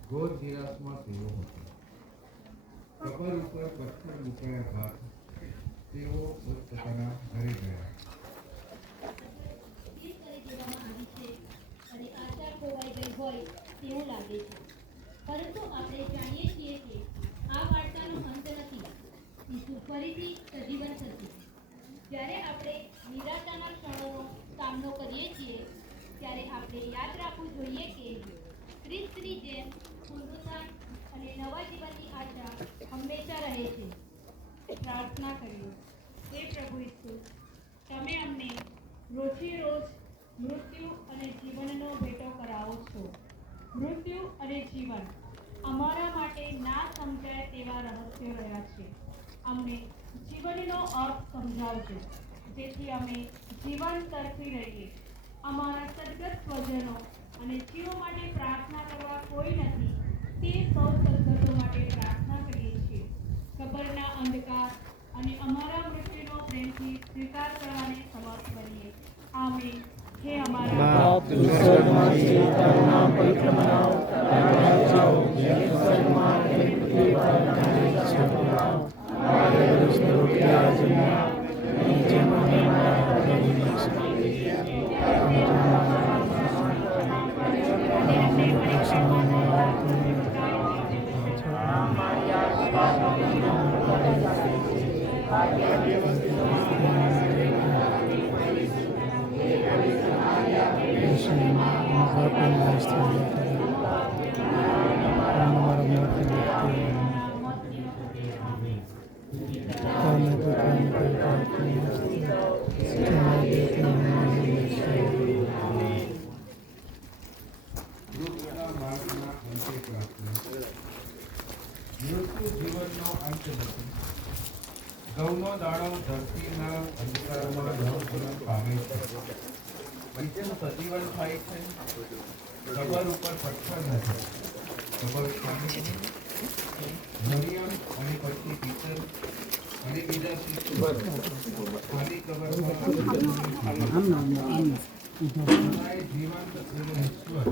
ઘોર નિરાશમાં તેઓ હતા. કબર ઉપર પથ્થર મૂકાયા બાદ તેઓ પોતાના ઘરે ગયા. અને આશા ખોવાઈ ગઈ હોય તેવું લાગે છે. પરંતુ આપણે જાણીએ છીએ કે આ વાર્તાનો અંત નથી. ઈસુ ફરીથી સજીવન થશે. જ્યારે આપણે નિરાશાના ક્ષણોનો સામનો કરીએ છીએ ત્યારે આપણે યાદ રાખવું જોઈએ કે ખ્રિસ્તની જેમ પુનરુત્થાન અને નવા જીવનની આશા હંમેશા રહે છે. પ્રાર્થના કરીએ. હે પ્રભુ ઈસુ, તમે અમને રોજે રોજ મૃત્યુ અને જીવનનો ભેટો કરાવો છો. મૃત્યુ અને જીવન અમારા માટે ના સમજાય તેવા રહસ્યો રહ્યા છે. અમને જીવનનો અર્થ સમજાવજો, જેથી અમે જીવન તરફી રહીએ. અમારા સદગત સ્વજનો અને જીવો માટે પ્રાર્થના કરવા કોઈ નથી તે સૌ સદગતો માટે પ્રાર્થના કરીએ છીએ. કબરના અંધકાર અને અમારા મૃત્યુનો પ્રેમથી સ્વીકાર કરવાને સમર્થ બનીએ. આમેન. હે અમારા બાપ, તું સ્વર્ગમાં છે, તારું નામ પવિત્ર મનાવો, તારું રાજ્ય આવો, જેમ સ્વર્ગમાં તેમ પૃથ્વી પર અમારી ઈચ્છા પૂરી કરો. અમારા દરરોજની રોટલી આજે અમને આપો, અને જેમ અમે અમારા અપરાધીઓને ક્ષમા કરીએ છીએ, અમે તમારા મૃત્યુના માર્ગના અંતે પ્રાર્થના. મૃત્યુ જીવનનો અંત નથી. ઘઉંનો દાણો ધરતીના અંધકારમાં નવજીવન પામે છે. જેમ સજીવન થાય છે. કબર ઉપર પથ્થર નથી. કબર ખાલી મરિયમ અને પછી પિતર અને બીજા શિષ્યો ખાલી કબરમાં જીવંત એવો ઈશ્વર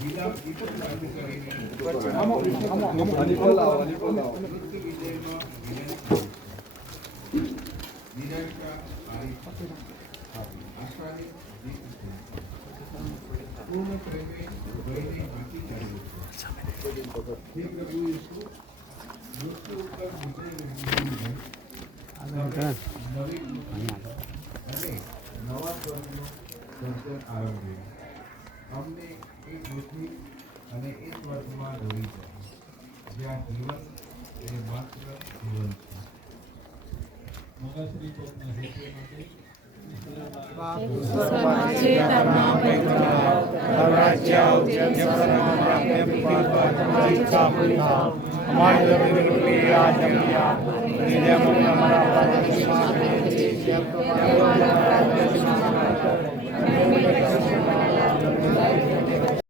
વિલાપ ગીત ચાલુ કરીને નિરાશા આશાની જીત છે. પૂર્ણ પ્રેમે ભયને હાંકી કાઢ્યો છે. હે પ્રભુ ઈસુ, મૃત્યુ ઉપર વિજય મેળવીને નવી અને નવા સ્વર્ગનો દર્શન આરંભ્યું. અમને એ પૃથ્વી અને એ સ્વર્ગમાં દોરી જાય જ્યાં જીવન એ માત્ર જીવન છે. મંગળશ્રી ચોકના હેતુ માટે સ્વર્ગમાં છે, તારું નામ પવિત્ર મનાવો, તારું રાજ્ય આવો, જેમ સ્વર્ગમાં તેમ પૃથ્વી પર તમારી ઈચ્છા પૂરી થાવ. અમારી દરરોજની રોટલી આજે અમને આપો, અને જેમ અમે અમારા અપરાધીઓને ક્ષમા કરીએ છીએ, તેમ અમારા અપરાધીઓને ક્ષમા